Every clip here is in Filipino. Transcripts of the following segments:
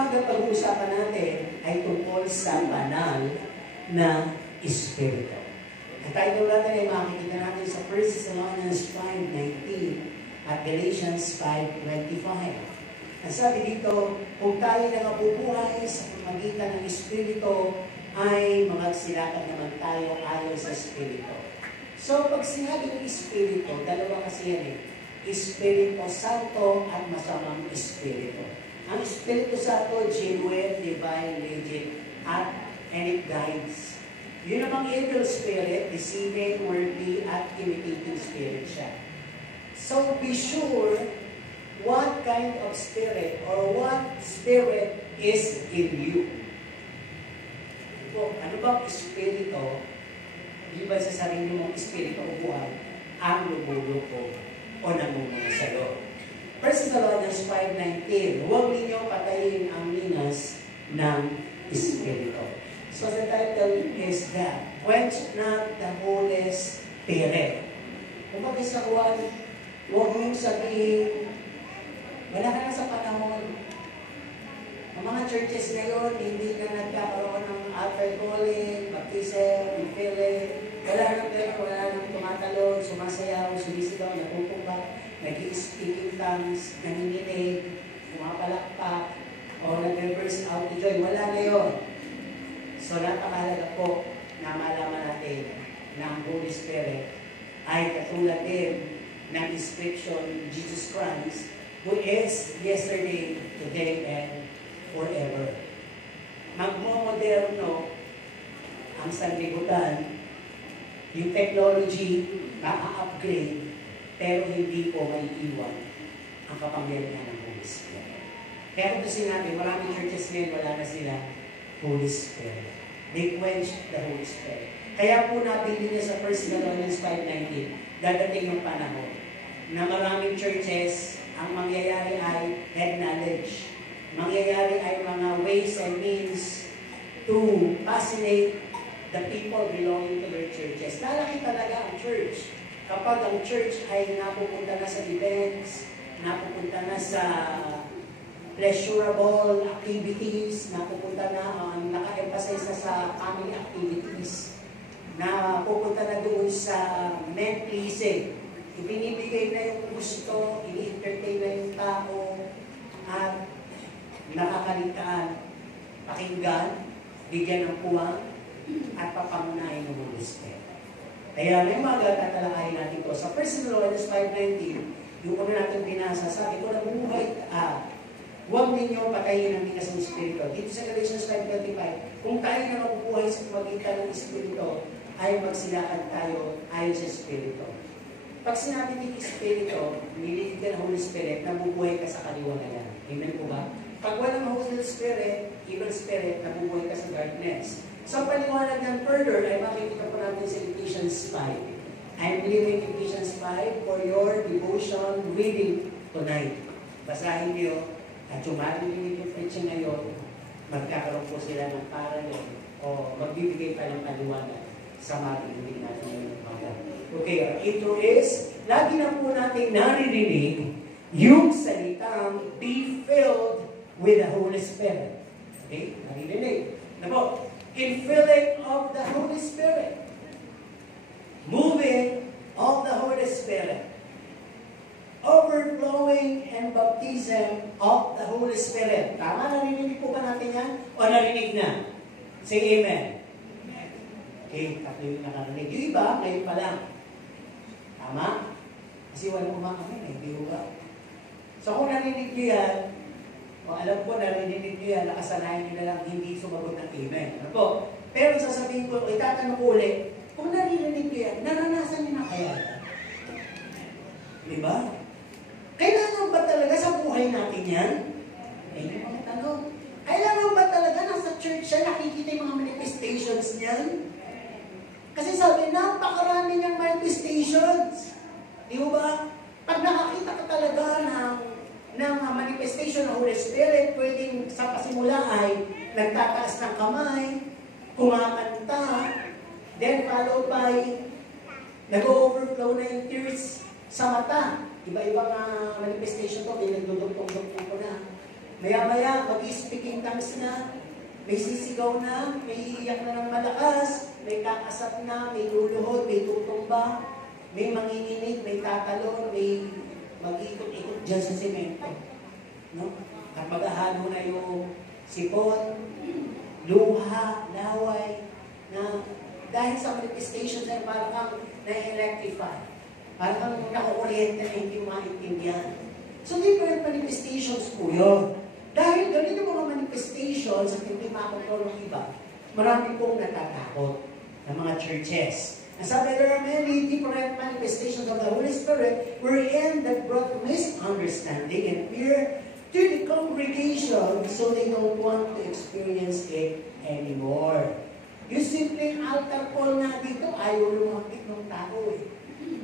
umaga pag-uusapan natin ay tungkol sa banal na Espiritu. Ang title natin ay makikita natin sa 1 Thessalonians 5:19 at Galatians 5:25. Ang sabi dito, kung tayo nakabubuhay sa pamagitan ng Espiritu, ay magsilakad naman tayo ayon sa Espiritu. So, pag sinabi ng Espiritu, dalawa kasi yan eh. Espiritu Santo at masamang Espiritu. Ang Espiritu Santo, genuine, divine, legit, and it guides. Yun namang evil spirit, deceiving, worldly, at imitating spirit siya. So, be sure what kind of spirit or what spirit is in you. Ano bang espiritu? Di ba sa sarili mong espiritu o buhay ang lumuluko o namumuna sa'yo? 1 Thessalonians 5:19, huwag ninyo patayin ang minas ng espiritu. So the title is that, quench not the Holy Spirit. Kung sa Juan, huwag mong sabihin, wala ka na sa panahon. Ang mga churches ngayon, hindi na nagkakaroon ng altar calling, baptism, infilling. Wala nang tumatalon, sumasayaw, sumisigaw, natutumba, nag-i-speaking tongues, nanginginig, pumapalakpak, o nag-reverse out to joy. Wala na yun. So, napakahalaga po na malaman natin na ang Holy Spirit ay katulad din ng description Jesus Christ, who is yesterday, today, and forever. Magmo-moderno ang sanlibutan, yung technology na-upgrade, pero hindi po may iwan ang kapangyarihan ng Holy Spirit. Kaya kung sinabi, maraming churches ngayon, wala na sila Holy Spirit. They quench the Holy Spirit. Kaya po nabili niya sa 1 Thessalonians 5:19, dadating yung panahon na maraming churches, ang mangyayari ay head knowledge. Mangyayari ay mga ways and means to fascinate the people belonging to their churches. Lalaki talaga ang church. Kapag ang church ay napupunta na sa events, napupunta na sa pleasurable activities, napupunta na, naka-emphasize na sa family activities, napupunta na doon sa men-pleasing. Ibinibigay na yung gusto, ini-entertain na yung tao, at nakakalitaan, pakinggan, bigyan ng puwang, at papangunahin ng Holy Spirit. Kaya may mga tatalakayin natin ito. Sa 1 Thessalonians 5:19, yung una natin binasa, sabi ko na buhay huwag ninyo patayin ang minas ng Espiritu. Dito sa Galatians 5:25, kung tayo na mabubuhay sa pamagitan ng Espiritu, ay magsilakad tayo ayon sa Espiritu. Pag sinabi ng Espiritu, nililig ka ng Holy Spirit, nabubuhay ka sa kaliwanagan. Amen po ba? Pag walang Holy Spirit, evil spirit, nabubuhay ka sa darkness. Sa paliwanag ng further, ay makikita po natin sa Ephesians 5. I'm leaving Ephesians 5 for your devotion reading tonight. Basahin niyo, at yung marinig yung preaching ngayon, magkakaroon po sila ng parallel o magbibigay pa ng paliwanag sa marinig natin ngayon. Okay, ito is, lagi na po natin naririnig yung salitang be filled with the Holy Spirit. Okay, naririnig. Nako, infilling of the Holy Spirit. Moving of the Holy Spirit. Overflowing and baptism of the Holy Spirit. Tama, narinig po ba natin yan? O narinig na? Say amen. Okay, tatlo yung nakarinig. Yung iba, ngayon pa lang. Tama? Kasi walang umakamin eh, di ba? So kung narinig nyo yan, o alam ko narinig nyo yan, nakasanayan nyo na lang hindi sumagot ng amen. Ano po? Pero sasabihin ko, itatanong ko ulit, kung narinig nyo yan, naranasan nyo na kaya? Di ba? Kailangan ba talaga sa buhay natin yan? Ayun yung mga tanong. Kailangan ba talaga nasa church siya, nakikita yung mga manifestations niyan? Kasi sabi, napakarami niyang manifestations. Di ba? Pag nakakita ka talaga ng manifestation ng Holy Spirit, pwedeng sa pasimula ay nagtataas ng kamay, kumakanta, then followed by nag-overflow na yung tears sa mata. Iba-ibang manifestation ko, nagdudugtong-dugtong ko na. Maya-maya, mag-speaking tongues na, may sisigaw na, may iiyak na ng malakas, may kakasap na, may luluhod, may tutumba, may manginginig, may tatalon, may mag-ikot-ikot dyan sa semento. No? At maghahalo na yung sipon, luha, laway, na dahil sa manifestations ay parang kang na-electrify. Parang kang nakukuryente na hindi maintindihan. So, different manifestations po yun. Dahil ganito mga manifestations at hindi makakontrol ng iba, marami pong natatakot ng mga churches. And sabi, there are many different manifestations of the Holy Spirit wherein that brought misunderstanding and fear to the congregation so they don't want to experience it anymore. Yung simpleng altar call na dito, ayaw lumapit ng tao eh.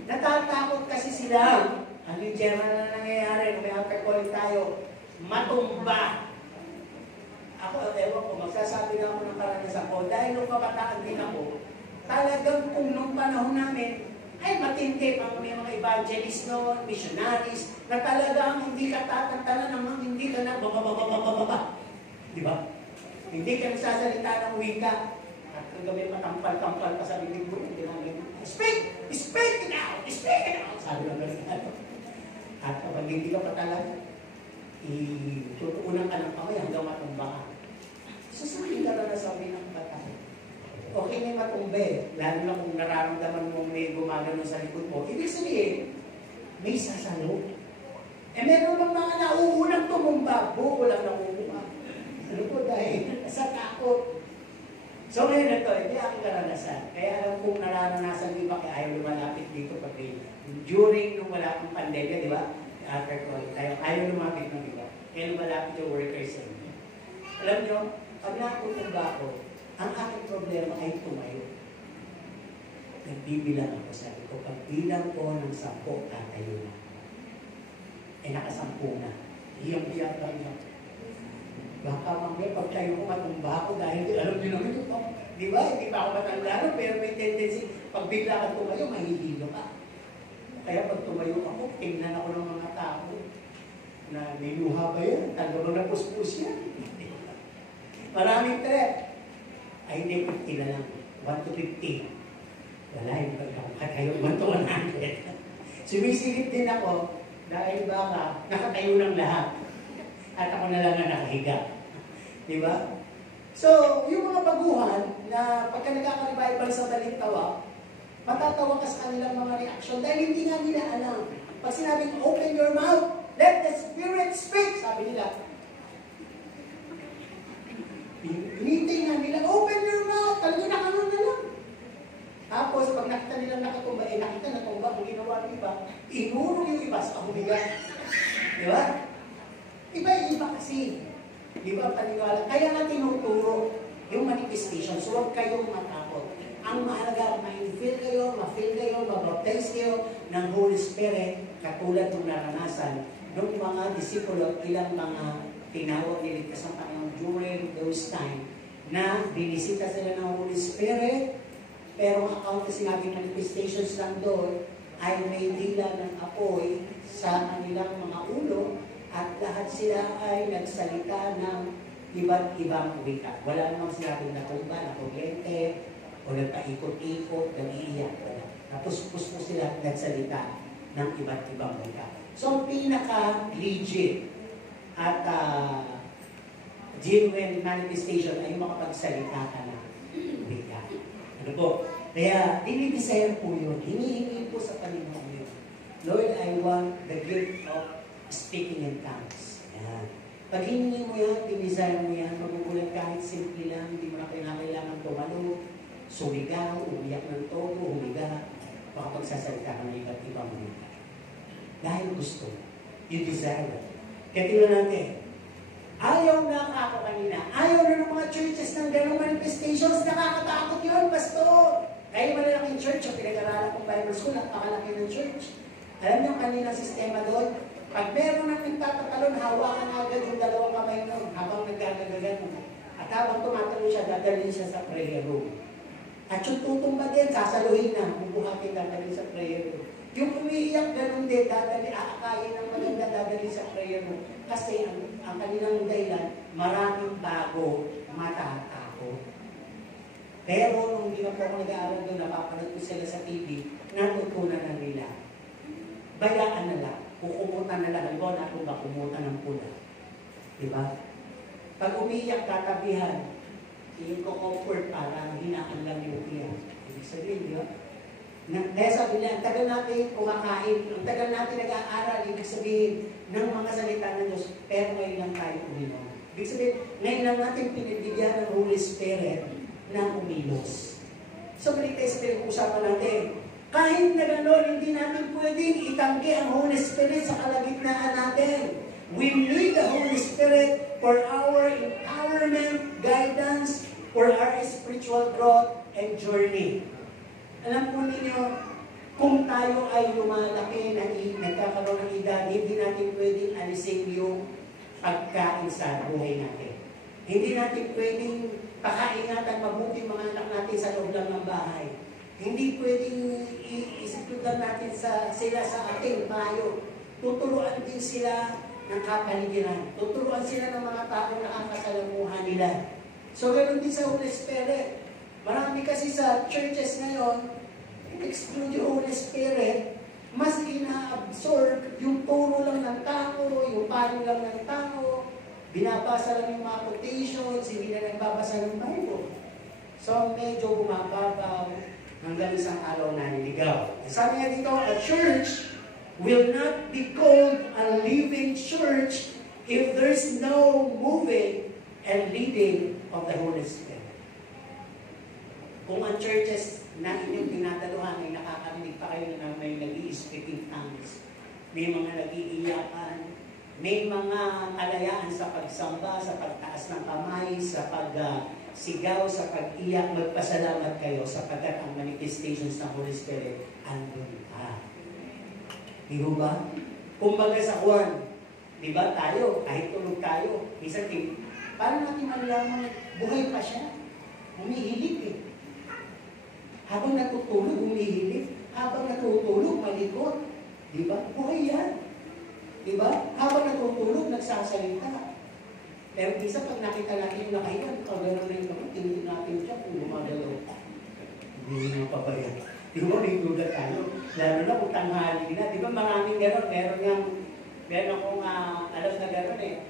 Natatakot kasi sila. Ano yung general na nangyayari kung may altar calling tayo? Matumba. Ako, ewan ko, magsasabi na ako ng karanasan ko. Dahil nung kabataan din ako, talagang kung nung panahon namin, ay matindi pang may mga evangelist noon, missionaries, na talagang hindi ka tatantanan naman, hindi ka na bababababababa. Di ba? Hindi ka nagsasalita ng wika. At kung gawin matampal-tampal pa sa bibig mo, hindi namin, speak! Speak it out! Speak it out! Sabi lang ganun. At kapag hindi ka pa talaga, itutuunan ka ng kamay hanggang matumba ka. Susunod ka na sabi ng bata. Okay may matumbe, lalo na kung nararamdaman mo may gumagano sa likod mo. Ibig sabihin, may sasalo. Eh meron bang mga nauunang tumumba, buo lang nakukuha. Ano po dahil sa takot. So ngayon ito, hindi aking karanasan. Kaya alam kong nararanasan di ba kaya ayaw lumalapit dito pag during nung wala pang pandemya, di ba? After COVID, ayaw lumapit ng iba. Kaya lumalapit yung workers sa inyo. Alam nyo, pag nakutumba ako, ang aking problema ay tumayo. Nagbibilang ako, sabi ko, pag bilang ko ng 10, tatayo na. Eh, nakasampu na. Iyang-iyang lang yan. Baka mamaya pagtayo ko matumba ako dahil alam nyo naman ito. Di ba? Hindi pa ako matandaan, pero may tendency, pag bigla ka tumayo, mahihilo ka. Kaya pag tumayo ako, tingnan ako ng mga tao na niluha ba yan? Talagang napus-pus yan. Maraming threat. Ay, hindi, 50 na lang. 1 to 50. Wala yung pagkakatayo. 1 to 100. Sumisilip din ako dahil baka nakatayo ng lahat. At ako na lang na nakahiga. Di ba? So, yung mga baguhan na pagka nagkaka-revival sa Balintawa, matatawa ka sa kanilang mga reaksyon dahil hindi nga nila alam. Pag sinabing, open your mouth, let the Spirit speak, sabi nila. Hinintay nga nila, open your mouth, talagang nakaroon na lang. Tapos, pag nakita nila nakatumba, nakita na tumba, ang ginawa ng iba, inurong yung iba sa humiga. Di ba? Iba kasi. Di ba, paniwala? Kaya nga tinuturo yung manifestation, so huwag kayong matakot. Ang mahalaga, ma-feel kayo, ma-baptize kayo ng Holy Spirit, katulad ng naranasan ng mga disipulo, ilang mga tinawag niligtas ng Panginoon during those time na binisita sila ng Holy Spirit, pero ang account na sinabing manifestations lang doon ay may dila ng apoy sa kanilang mga ulo at lahat sila ay nagsalita ng iba't ibang wika. Wala namang sinabing natumba, nakuryente, o nagpaikot-ikot, nag-iiyak. Tapos po sila nagsalita ng iba't ibang wika. So, pinaka-legit at genuine manifestation ay makapagsalita ka na wika. Ano po? Kaya, dinidesire po yun. Hinihingi po sa Panginoon yun. Lord, I want the gift of speaking in tongues. Ayan. Pag hiningi mo yan, dinidesire mo yan, magugulat kahit simple lang, hindi mo na kailangan tumalo, sumigaw, umiyak ng todo, humiga, makapagsasalita ka ng iba't ibang wika. Dahil gusto, you desire it. Kaya tingnan natin, ayaw na ako kanina. Ayaw na ng mga churches ng ganong manifestations. Nakakatakot yun, pastor. Kaya malalaking church, yung pinag-aralan kong Bible School, napakalaki ng church. Alam niyo ang kanilang sistema doon? Pag meron nang nagtatatalon, hawakan agad yung dalawang kamay noon habang nagkagagagan mo. At habang tumatalon siya, dadalhin siya sa prayer room. At yung tutumba din, sasaluhin na, bubuhatin dadalhin sa prayer room. Yung umiiyak, ganun din, dadalhin, aakayin ng maganda, dadalhin sa prayer room. Kasi ang kanilang dahilan, maraming bago matatakot. Pero nung hindi na po ako nag-aaral doon, napapanood ko sila sa TV, natutunan na nila. Bayaan na lang. Kukumutan na lang. Halimbawa na kung ba kumutan ng pula. Diba? Pag umiyak, tatabihan, i-comfort parang hinaan lang yung iyak. Ibig sabihin, di ba? Kaya sabi niya, ang tagal natin kumakain, ang tagal natin nag-aaral, ibig sabihin ng mga salita ng Diyos, pero ngayon lang tayo uminom. Ibig sabihin, ngayon lang natin pinibigyan ng Holy Spirit na umilos. So, balik tayo sa pinag-uusapan natin. Kahit na gano'n, hindi natin pwedeng itanggi ang Holy Spirit sa kalagitnaan natin. We need the Holy Spirit for our empowerment, guidance, for our spiritual growth and journey. Alam po ninyo, kung tayo ay lumalaki, nagkakaroon ng edad, hindi natin pwedeng alisin yung pagkain sa buhay natin. Hindi natin pwedeng pakaingatan mabuti mga anak natin sa loob lang ng bahay. Hindi pwedeng isiplutan natin sila sa ating payo. Tuturuan din sila ng kapaligiran. Tuturuan sila ng mga taong nakakasalamuhan nila. So, ganoon din sa Holy Spirit. Marami kasi sa churches ngayon, exclude yung Holy Spirit, mas ina-absorb yung turo lang ng tao, yung payo lang ng tao, binabasa lang yung mga quotations, hindi na nagbabasa ng Bible. So, medyo bumababaw hanggang isang araw na niligaw. Sabi nga dito, a church will not be called a living church if there's no moving and leading of the Holy Spirit. Kung ang churches na inyong tinataluhan ay nakakarinig pa kayo na may nag-i-speaking tongues, may mga nag-iiyakan, may mga kalayaan sa pagsamba, sa pagtaas ng kamay, sa pagsigaw, sa pag-iyak, magpasalamat kayo sapagkat ang manifestations ng Holy Spirit andun pa. Di ba? Kumbaga sa Juan, di ba tayo, kahit tulog tayo, minsan, paano natin malalaman buhay pa siya? Humihilig eh. Habang natutulog, humihilig. Habang natutulog, malikot. Di ba? Buhay yan. Di ba? Habang natutulog, nagsasalita. Pero isa pag nakita natin yung nakahiwan, gano'n na yung kamay, tingin natin siya kung gumagalaw. Hindi mo pa ba yan? Di ba? May duda tayo. Lalo na kung tanghali na. Di ba? Maraming gano'n. Meron akong alam na gano'n eh.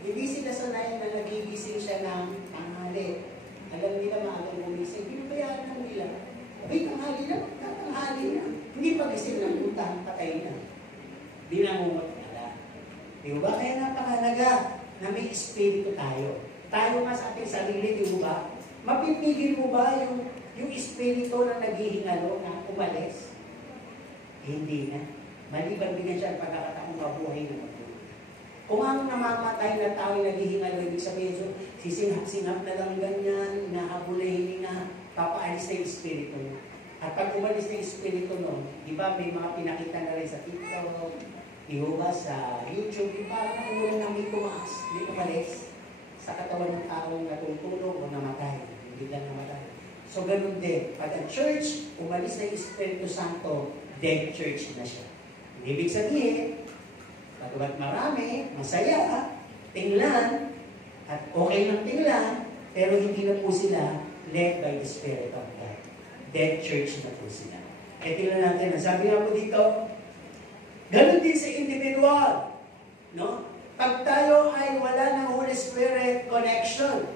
Hindi sila sanayan na nagigising siya ng tanghali. Alam nila maagang gumising. Binabayaan lang nila. Ay, tanghali na. Tanghali na. Hindi pagising ng puntahan, patay na. Di na mo matala. Di ba? Kaya napakalaga na may espiritu tayo. Tayo nga sa ating sarili, di ba? Mapipigil mo ba yung espiritu na naghihingalo na umalis? Hindi na. Maliban din siya ang pagkakataong mabuhay na mabuhay. Kung ang namamatay na tao ay naghihingalo, ibig sabihin, so, sisinghap na lang ganyan, inahabulahin na, papaalis na yung espiritu mo. At pag umalis na yung espiritu mo, di ba may mga pinakita na rin sa TikTok, di ba sa YouTube, di ba ang ulo na may tumaas, di umalis sa katawan ng taong natutulog o namatay, hindi lang namatay. So ganun din, pag ang church, umalis na yung Espiritu Santo, dead church na siya. Ibig sabihin, pagkat marami, masaya, tinglan, at okay lang tinglan, pero hindi na po sila led by the Spirit of God. Dead church na po sila. E tingnan natin, sabi nga po dito, ganun din sa individual. No? Pag tayo ay wala ng Holy Spirit connection,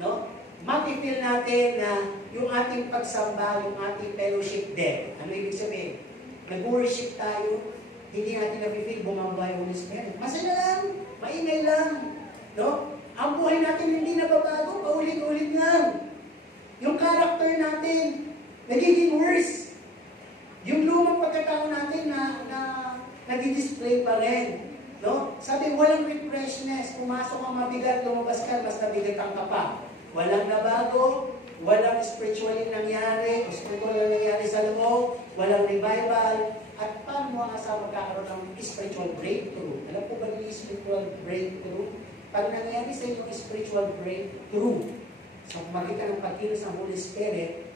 no? Makipil natin na yung ating pagsamba, yung ating fellowship dead. Ano ibig sabihin? Nag-worship tayo, hindi natin napipil, bumaba yung Holy Spirit. Masaya lang, maingay lang. No? Ang buhay natin hindi nababago, paulit-ulit lang. Yung character natin, nagiging worse. Yung lumang pagkatao natin na nadi-display pa rin. No? Sabi, walang refreshness. Pumasok ang mabigat, lumabas ka, mas nabigatan ka pa. Walang nabago, walang spiritually nangyari, o spiritual na nangyari sa loob, walang revival. At paano mo ang asawa magkakaroon ng spiritual breakthrough? Alam po ba yung spiritual breakthrough? Pag nangyari sa iyo yung spiritual breakthrough, sa magitan ng pagkilos ng Holy Spirit,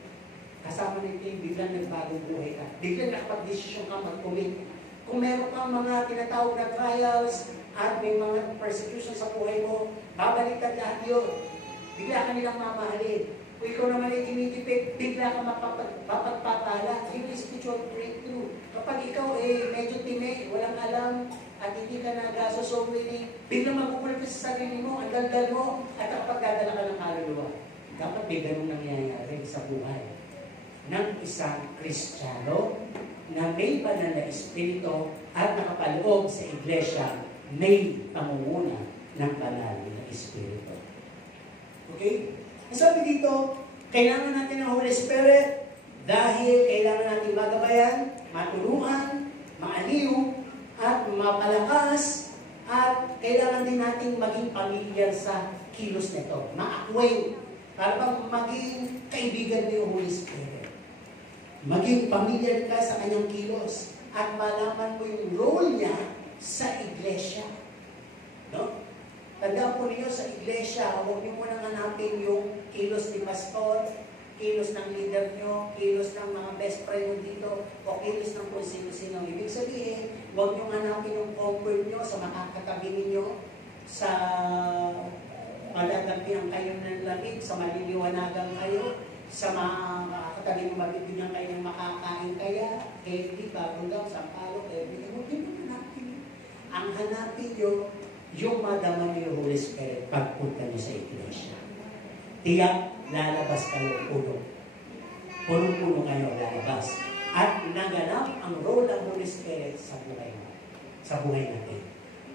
kasama nito yung biglang nagbagong buhay ka. Biglang nakapag-desisyon ka mag-commit. Kung meron kang mga tinatawag na trials, at may mga persecution sa buhay mo, babaliktad lahat yun. Bigla ka nilang mamahalin. Kung ikaw naman ay tinitipid, bigla ka mapagpapala. Yun yung spiritual breakthrough. Kapag ikaw medyo tine, walang alam, at hindi ka nag-asosomili, biglang magugulat ka sa sarili mo, ang daldal mo, at kapag dadala ka ng kaluluwa. Dapat may ganun nangyayari sa buhay ng isang Kristiyano na may banal na espiritu at nakapaloob sa iglesia, may pamumuna ng banal na espiritu. Okay? Sabi dito, kailangan natin ng Holy Spirit dahil kailangan natin magabayan, matulungan, maaliw, at mapalakas, at kailangan din natin maging pamilyar sa kilos nito. Ma-acquaint, para bang maging kaibigan mo yung Holy Spirit. Maging pamilyar ka sa kanyang kilos, at malaman mo yung role niya sa iglesia. No? Tandaan po ninyo sa iglesia, huwag niyo munang hanapin yung kilos ni pastor, kilos ng leader nyo, kilos ng mga best friend nyo dito, o kilos ng kung sino-sino. Ibig sabihin, huwag niyo hanapin yung comfort nyo sa makakatabi ninyo, sa madadagpihan kayo ng lamig, sa maliliwanagan kayo, sa makakatabi nyo mabibigyan kayo ng makakain kaya, healthy, bagong daw, sampalo, everything. Huwag niyo hanapin. Ang hanapin nyo, yung madama niyo yung Holy Spirit pagpunta niyo sa iglesia. Tiyak, lalabas kayo puno. Puno-puno kayo lalabas. At naganap ang role ng Holy Spirit sa buhay mo. Sa buhay natin.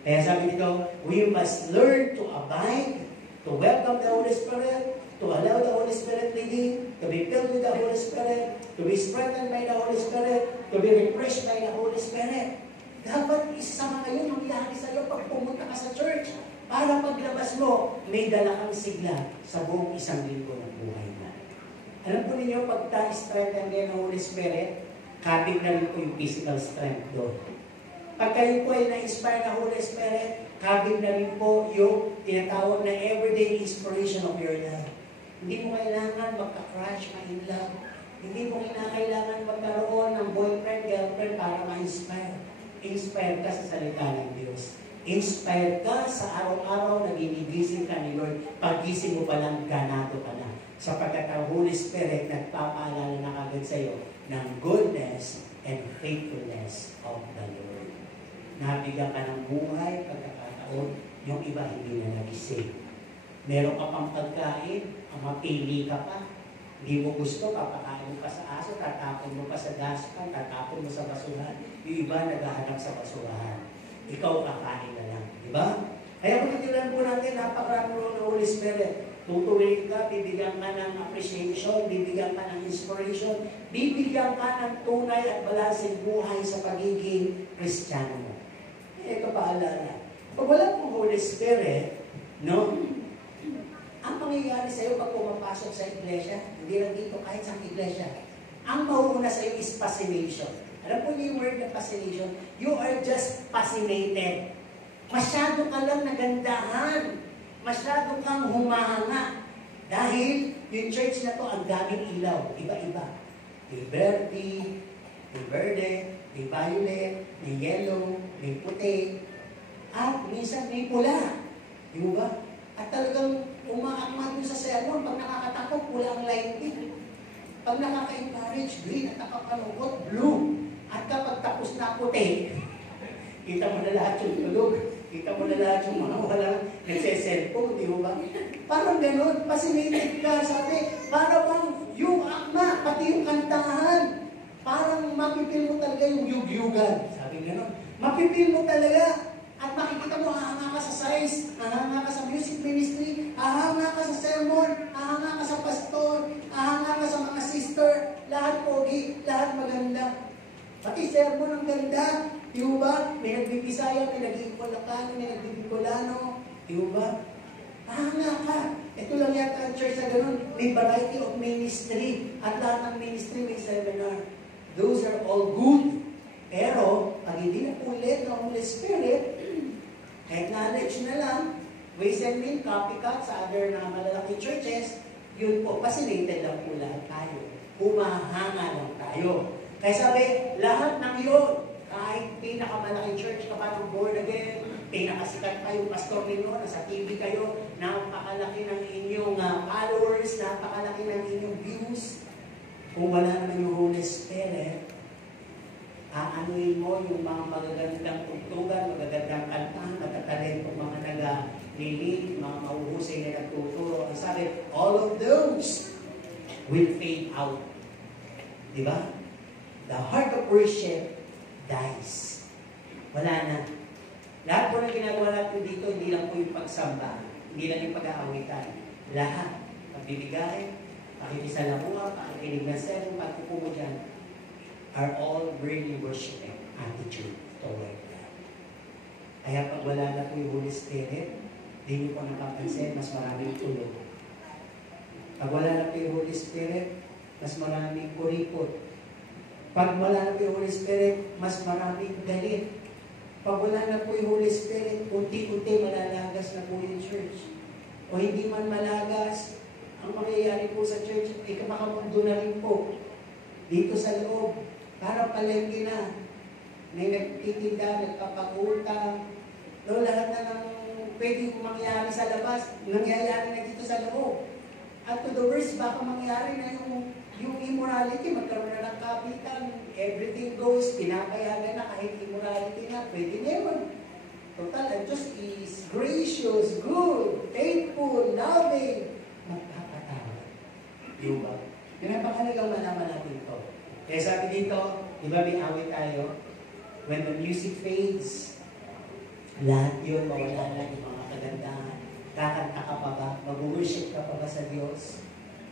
Kaya sabi dito, we must learn to abide, to welcome the Holy Spirit, to allow the Holy Spirit leading, to be filled with the Holy Spirit, to be strengthened by the Holy Spirit, to be refreshed by the Holy Spirit. Dapat isama kayo mangyari sa iyo pag pumunta ka sa church para paglabas mo, may dala kang sigla sa buong isang linggo ng buhay na. Alam po ninyo, pag ta-strengthen kayo ng Holy Spirit, kapit na rin po yung physical strength doon. Pag kayo po ay na-inspire ng Holy Spirit, kapit na rin po yung tinatawag na everyday inspiration of your life. Hindi mo kailangan magka-crush, ma-in love. Hindi mo kailangan magkaroon ng boyfriend, girlfriend para ma-inspire. Inspired ka sa salita ng Diyos. Inspired ka sa araw-araw na ginigising ka ni Lord. Pag-gising mo pa lang, ganado ka na. Sapagkat ang Holy Spirit nagpapaalala na kagad sa iyo ng goodness and faithfulness of the Lord. Nabigyan ka ng buhay, pagkakataon, yung iba hindi na nagising. Meron ka pang pagkain, mapili ka pa. Hindi mo gusto, papakain mo pa sa aso, tatapon mo pa sa dashpan, tatapon mo sa basurahan. Yung iba naghahanap sa basurahan. Ikaw kakain na lang. Di ba? Kaya kung titilan po natin, napakarami ng Holy Spirit. Tutuloy ka, bibigyan ka ng appreciation, bibigyan ka ng inspiration, bibigyan ka ng tunay at balanseng buhay sa pagiging Kristiyano mo. Ito paalala. Pag wala pong Holy Spirit, no? Ang mangyayari sa iyo pag pumapasok sa iglesia, hindi lang dito, kahit sa iglesia, ang mauuna sa iyo is fascination. Alam po niyo yung word na fascination? You are just fascinated. Masyado ka lang nagandahan. Masyado kang humahanga. Dahil yung church na to, ang daming ilaw. Iba-iba. May verde, may violet, may yellow, may puti. At minsan may pula. Di ba? At talagang umaakmat mo sa sermon, pag nakakatakot, pula ang lighting. Pag nakaka-encourage, green, at nakakalungkot, blue. At kapag tapos na puti, kita mo na lahat yung tulog. Kita mo na lahat yung mga walang nagse-cellphone, di ba? Parang ganun, fascinated ka, sabi, para bang yung akma, pati yung kantahan, parang mapipil mo talaga yung yugyugan. Sabi ganun, mapipil mo talaga. At makikita mo, ahanga ka sa size, ahanga ka sa music ministry, ahanga ka sa sermon, ahanga ka sa pastor, ahanga ka sa mga sister, lahat pogi, lahat maganda. Pati sermon ang ganda, di ba? May nagbibisaya, may nag-iikolakano, may nagbibikolano, di ba? Ahanga ka. Ito lang yata ang church na ganun. May variety of ministry. At lahat ng ministry may seminar. Those are all good. Pero, pag hindi na ulit ng Holy Spirit, acknowledge na lang, ways and means, copycat sa other na malalaking churches, yun po, fascinated lang po lahat tayo. Humahanga lang tayo. Kaya sabi, lahat ng yun, kahit pinakamalaking church ka pa ng born again, pinakasikat pa yung pastor ninyo, nasa TV kayo, napakalaki ng inyong followers, napakalaki ng inyong views. Kung wala naman yung Holy Spirit, aanuin mo yung mga magagandang tugtugan, magagandang kanta, magtatalentong mga taga-lilig, mga mauhusay na nagtuturo. Ang sabi, all of those will fade out. Diba? The heart of worship dies. Wala na. Lahat po na ginagawa natin dito, hindi lang po yung pagsamba, hindi lang yung pag-aawitan. Lahat. Pagbibigay, pakikisalamuha, pakikinig ng sermon, pagkukumo dyan, are all really worshiping attitude toward God. Kaya pag wala na po yung Holy Spirit, hindi nyo po napapansin, mas maraming tulog. Pag wala na po yung Holy Spirit, mas maraming kuripot. Pag wala na po yung Holy Spirit, mas maraming galit. Pag wala na po yung Holy Spirit, unti-unti malalagas na po yung church. O hindi man malagas, ang mangyayari po sa church, makamundo na rin po. Dito sa loob, para palengke na. May nagtitinda, nagpapag-utang. No, lahat na ng pwedeng mangyayari sa labas, nangyayari na dito sa loob. At to the worst, baka mangyayari na yung immorality, magkaroon na ng kapitan, everything goes, pinapayagan na kahit immorality na, pwede na yun. Total, ang Diyos is gracious, good, faithful, loving, magpapatawad. Diba? Yung napakalagang malaman natin ito. Kaya sabi dito, di ba may awit tayo? When the music fades, lahat yun, mawala na yung mga kagandahan. Kakanta ka pa ba? Mag-worship ka pa ba sa Diyos?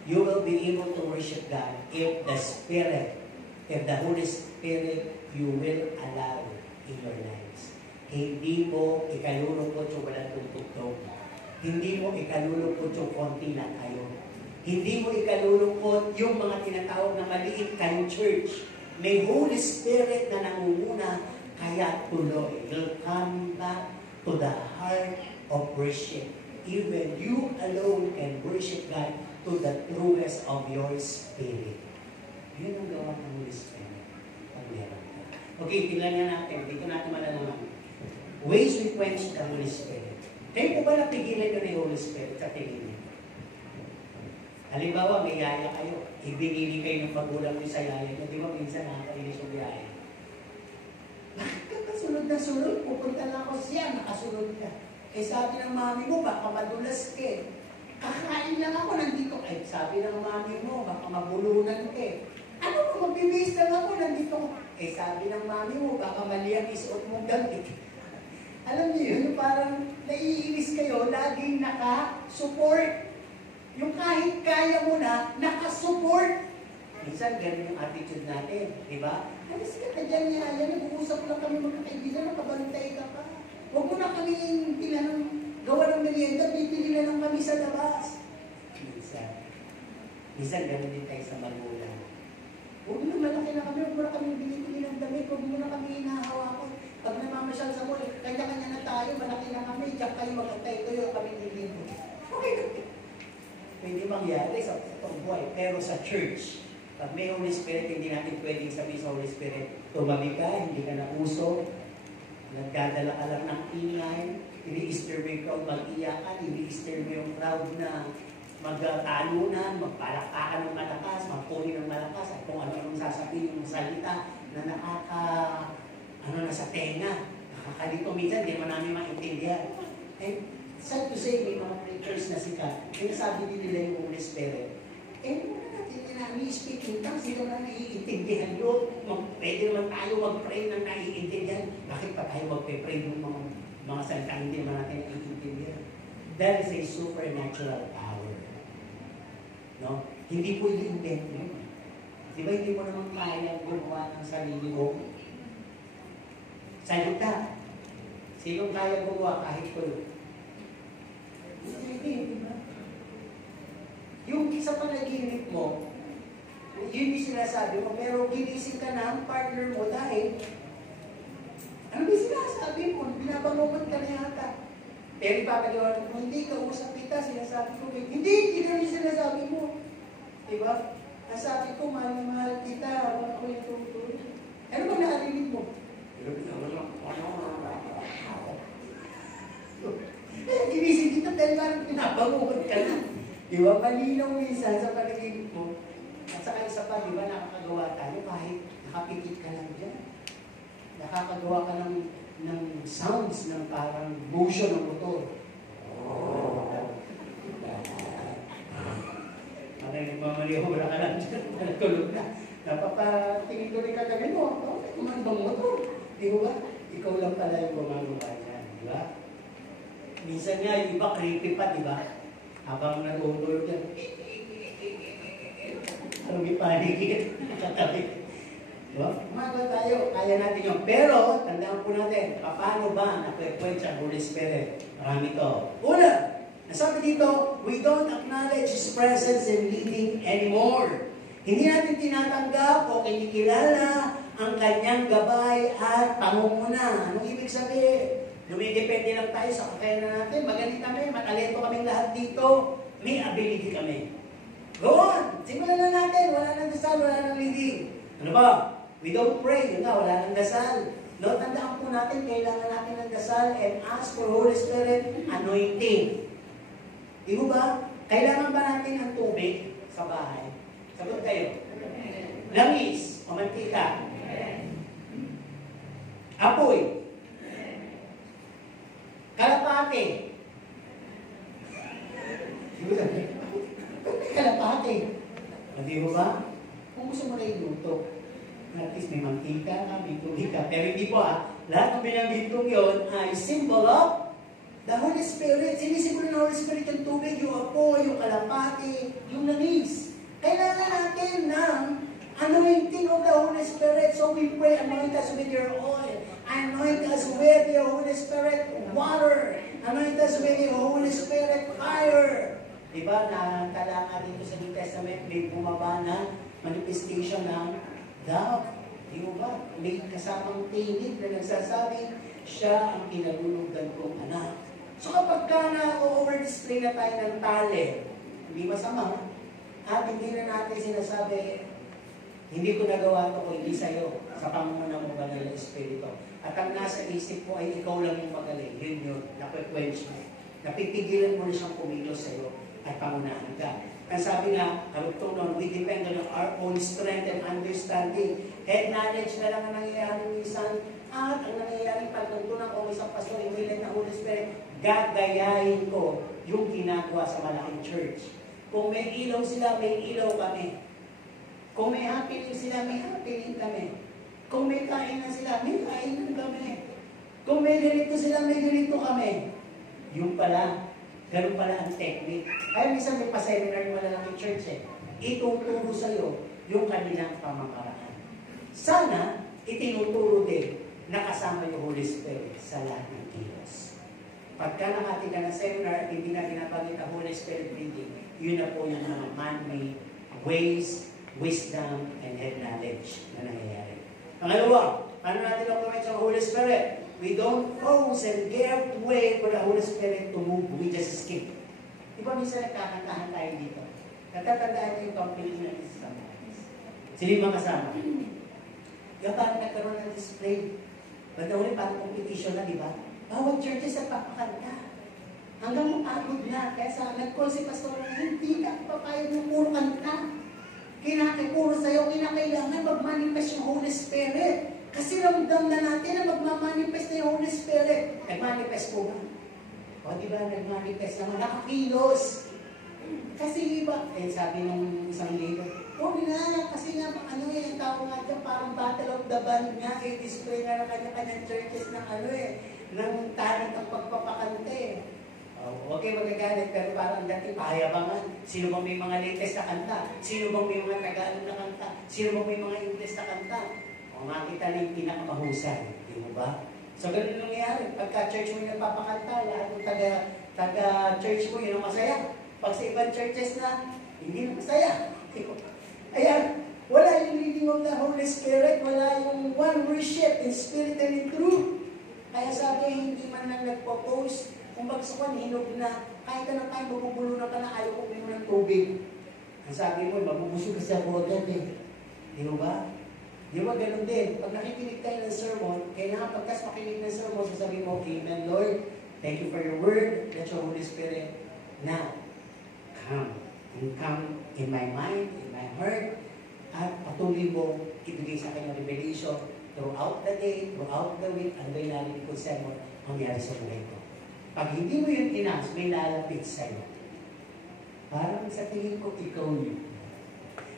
You will be able to worship God if the Spirit, if the Holy Spirit, you will allow in your lives. Hindi mo ikalulungkot yung walang tugtog. Hindi mo ikalulungkot yung konti lang kayo. Hindi mo ikalulungkot yung mga tinatawag na maliit kayong church. May Holy Spirit na nangunguna, kaya tuloy. You'll come back to the heart of worship. Even you alone can worship God to the truest of your spirit. Yun ang gawa ng Holy Spirit. Pag meron ka. Okay, tingnan natin. Dito natin malalaman. Ways we quench the Holy Spirit. Kayo po ba napigilan nyo na yung Holy Spirit sa tingin niyo? Halimbawa, may yaya kayo. Ibinili kayo ng magulang nyo sa yaya nyo. Di ba minsan nakakainis yung yaya? Bakit ka kasunod na sunod? Pupunta lang ako siya, nakasunod ka. Eh sabi ng mami mo, baka madulas ka. Kakain lang ako, nandito ka. Sabi ng mami mo, baka mabulunan ka. Ano ba, magbibis lang ako, nandito ka. Eh sabi ng mami mo, baka mali ang isuot mong damit. Alam niyo yun, parang naiinis kayo, laging naka-support. Yung kahit kaya mo na, naka-support. Minsan, ganun yung attitude natin, di ba? Alis ka dyan niya, nag-uusap lang kami magkakaibigan, nakabantay ka pa. Huwag mo na kami gawa ng merienda, bibili na lang kami sa labas. Minsan ganun din tayo sa magulang. Huwag mo na malaki na kami, huwag mo na kami binibili ng damit, huwag mo na kami hinahawakan. Pag namamasyal sa mall, kanya-kanya na tayo, malaki na kami, tiyak kayo magkatay, kayo kami nilito. Okay. Pwede mangyari sa itong buhay. Pero sa church, pag may Holy Spirit, hindi natin pwedeng sabihin sa Holy Spirit, tumabi ka, hindi ka na uso, nagdadala ka lang ng ingay, ini-stir mo yung crowd mag-iyakan, ini-stir mo yung crowd na magtalunan, magpalakpakan ng malakas, magpuni ng malakas, at kung ano-anong sasabihin yung salita na nasa tenga. Nakakalito minsan, hindi mo namin maintindihan. And sad to say, may mga preachers na sikat, sinasabi din nila yung Holy Spirit. Muna natin na speaking tongues, hindi naman naiintindihan yun. Pwede naman tayo mag-pray ng naiintindihan. Bakit pa tayo mag-pray ng mga salita hindi naman natin naiintindihan? That is a supernatural power. No? Hindi po i-invent yun. Di ba hindi mo naman kaya gumawa ng sarili mo? Salita. Sinong kaya gumawa kahit ko? Hindi, di ba? Yung sa panaginip mo, yun yung sinasabi mo, pero ginising ka na ang partner mo dahil, ano ba sinasabi mo? Binabangungot ka na yata. Pero ipapagawa mo, hindi ka usap kita, sinasabi ko, hindi na yung sinasabi mo. Diba? Nasabi ko, mahal kita, habang ako yung tutuloy. Ano ba nakarinig mo? Ginising kita dahil parang pinapagukod ka na. Di ba? Malinaw minsan sa panaginip mo. At saka isa pa, di ba, nakakagawa tayo kahit nakapikit ka lang dyan. Nakakagawa ka ng sounds ng parang motion ng motor. Nagmamaliwala ka lang dyan. Nagtulog na. Napapatingin ko rin kagabi mo. Kumandang motor. Di ba? Ikaw lang pala yung gumagawa niyan. Di ba? Minsan nga, yung iba creepy pa, di ba? Habang nag-uulog yan. Parang may panikit. Katabi. Diba? Gumagawa tayo. Kaya natin yun. Pero, tandaan po natin, paano ba nakwekwensa ang Holy Spirit? Marami to. Una, nasabi dito, we don't acknowledge His presence and leading anymore. Hindi natin tinatanggap o kinikilala ang kanyang gabay at pangunguna. Anong ibig sabihin? Dumidepende lang tayo sa kakayanan natin. Magaling kami, matalento kami lahat dito. May ability kami. Go on! Simulan na natin. Wala nang dasal, wala nang leading. Ano ba? We don't pray. Yun nga, wala nang dasal. No, tandaan po natin, kailangan natin ng dasal and ask for Holy Spirit anointing. Di mo ba? Kailangan ba natin ang tubig sa bahay? Sagot kayo. Langis o mantika? Apoy? Kalapate? Kalapate? Hindi mo ba? Kung gusto mo na iluto, at least may mantika ka, may tubig ka. Pero hindi po lahat ng binanggitong yun ay symbol of the Holy Spirit. Sinisimbolo ng Holy Spirit yung tubig, yung apoy, yung kalapati, yung langis. Kailangan natin ng anointing of the Holy Spirit. So we pray, anoint us with your oil. Anoint us with your Holy Spirit water. Anoint us with your Holy Spirit fire. Diba, natalaka dito sa New Testament, may bumaba na manifestation ng dove. Di ba? May kasamang tinig na nagsasabi, siya ang kinalulugdan kong anak. So kapag ka na-over-display na tayo ng talent, hindi masama, at hindi na natin sinasabi, hindi ko nagawa ito kung hindi sa'yo, sa pangunguna mo banal na Espiritu. At ang nasa isip ko ay ikaw lang yung magaling. Yun, nakwekwench mo. Napipigilan mo na siyang kumilos sa'yo at pangunahan ka. Ang sabi nga, karugtong nun, we depend on our own strength and understanding. Head knowledge na lang ang nangyayari minsan. At ang nangyayari pagtuntunan ko isang pastor, imilan na Holy Spirit, gagayahin ko yung ginagawa sa malaking church. Kung may ilaw sila, may ilaw kami. Kung may happening sila, may happening kami. Kung may kainan sila, may kainan kami. Kung may ganito sila, may ganito kami. Yung pala, ganun pala ang technique. Kaya minsan may pa-seminar yung malalaking church ituturo sa'yo yung kanilang pamamaraan. Sana, itinuturo din na kasama yung Holy Spirit sa lahat ng kilos. Pagka nakati ka ng seminar at hindi na ginapagit ang Holy Spirit reading, yun na po yung mga man-made ways, wisdom, and head knowledge na nangyayari. Pangalawa, paano natin operate sa Holy Spirit? We don't force and give way for the Holy Spirit to move. We just skip. Di ba minsan nagkakantahan tayo dito? Natatandaan yung company na isa. Sino yung mga kasama? Yung parang nagkaroon ng display. Bagawin parang competition na, di ba? Bawat churches nagpapakanta. Hanggang mapagod na. Kaya sa nag-call si Pastor, hindi ka papayag ng puro kanta. Puro sa'yo, kinakailangan mag-manifest yung Holy Spirit. Kasi ramdam na natin na magmamanifest na yung Holy Spirit. Nag-manifest po ba? O di ba, nag-manifest naman, nakakilos. Kasi iba, sabi ng isang leader, na, kasi nga, ang tao nga dyan, parang Battle of the Band nga, display nga ng kanya-kanyang churches ng ng talent ng pagpapakante. Huwag kayo magagalit, pero parang dati pahayabangan. Sino bang may mga latest na kanta? Sino bang may mga Tagalog na kanta? Sino bang may mga English na kanta? O makita na yung pinakamahusay. Di mo ba? So, ganun nangyayari. Pagka church mo yung nagpapakanta, lahat ng taga-church mo, yun ang masaya. Pag sa ibang churches na, hindi na masaya. Ayan, wala yung leading of the Holy Spirit, wala yung one worship in spirit and in truth. Kaya sabi, hindi man lang nagpo-post, kung bagsakan, hinog na, kahit ka na tayo, mabubulo na ka na, ayaw kong mo ng tubig. Ang sabi mo, mabubusog kasi ako agad Di mo ba? Di ba ganun din? Pag nakikinig tayo ng sermon, kailangan pagkas makinig ng sermon, sasabihin mo, Amen, Lord. Thank you for your word. Let your Holy Spirit now come and come in my mind, in my heart, at patuloy mo ibigay sa akin ng revelation throughout the day, throughout the week, ano ba yung nalilipod sa mo, mangyari sa buhay ko. Pag hindi mo yung tinas, may lalapit sa'yo. Parang sa tingin ko, ikaw yun.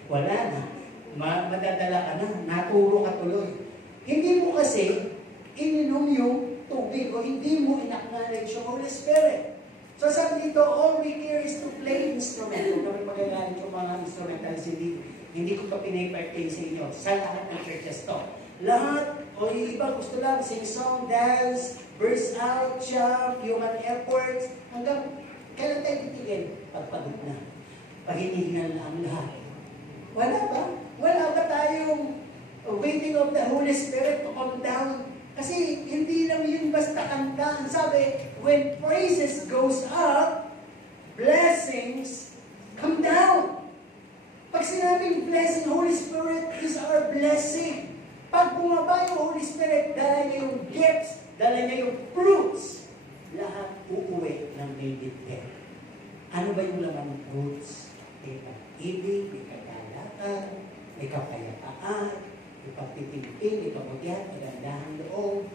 Wala na. Madadala ka na. Naturo ka tuloy. Hindi mo kasi ininom yung tubig o hindi mo in-acknowledge yung Holy Spirit. So sabi dito, all we care is to play instrument. Kung kami magagamit yung mga instrumentals, hindi ko pa pinay-partay sa inyo. Sa lahat ng churches to. Lahat, o yung iba gusto lang, sing song, dance, burst out, jump, human efforts, hanggang kailan tayo titigil? Pagpagod na. Pahinihingan na ang lahat. Wala ba? Wala ba tayong waiting of the Holy Spirit to come down? Kasi hindi lang yun basta kanta. Sabi, when praises goes up, blessings come down. Pag sinabing blessing, Holy Spirit is our blessing. Pag bumaba yung Holy Spirit, dala niya yung gifts, dala niya yung fruits, lahat uuwi ng may bigyan. Ano ba yung laman ng fruits? May pag-ibig, may kagalakan, may kapayapaan, may pagtitimpin, may kabutihan, kagandahan loob,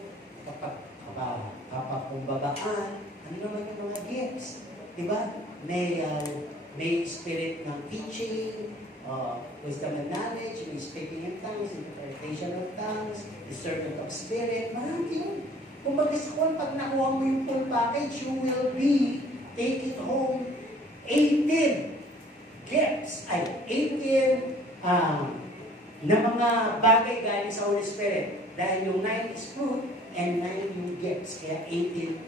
kapakumbabaan, ano naman yung mga gifts? Diba? May spirit ng teaching, wisdom and knowledge, may speaking in tongues, interpretation of tongues, discernment of spirit, marami yun. Kung mag-isakon, pag nakuha mo yung full package, you will be taking home 18 gifts, 18 na mga bagay galing sa Holy Spirit. Dahil yung 9 is fruit and 9 yung gifts, kaya 18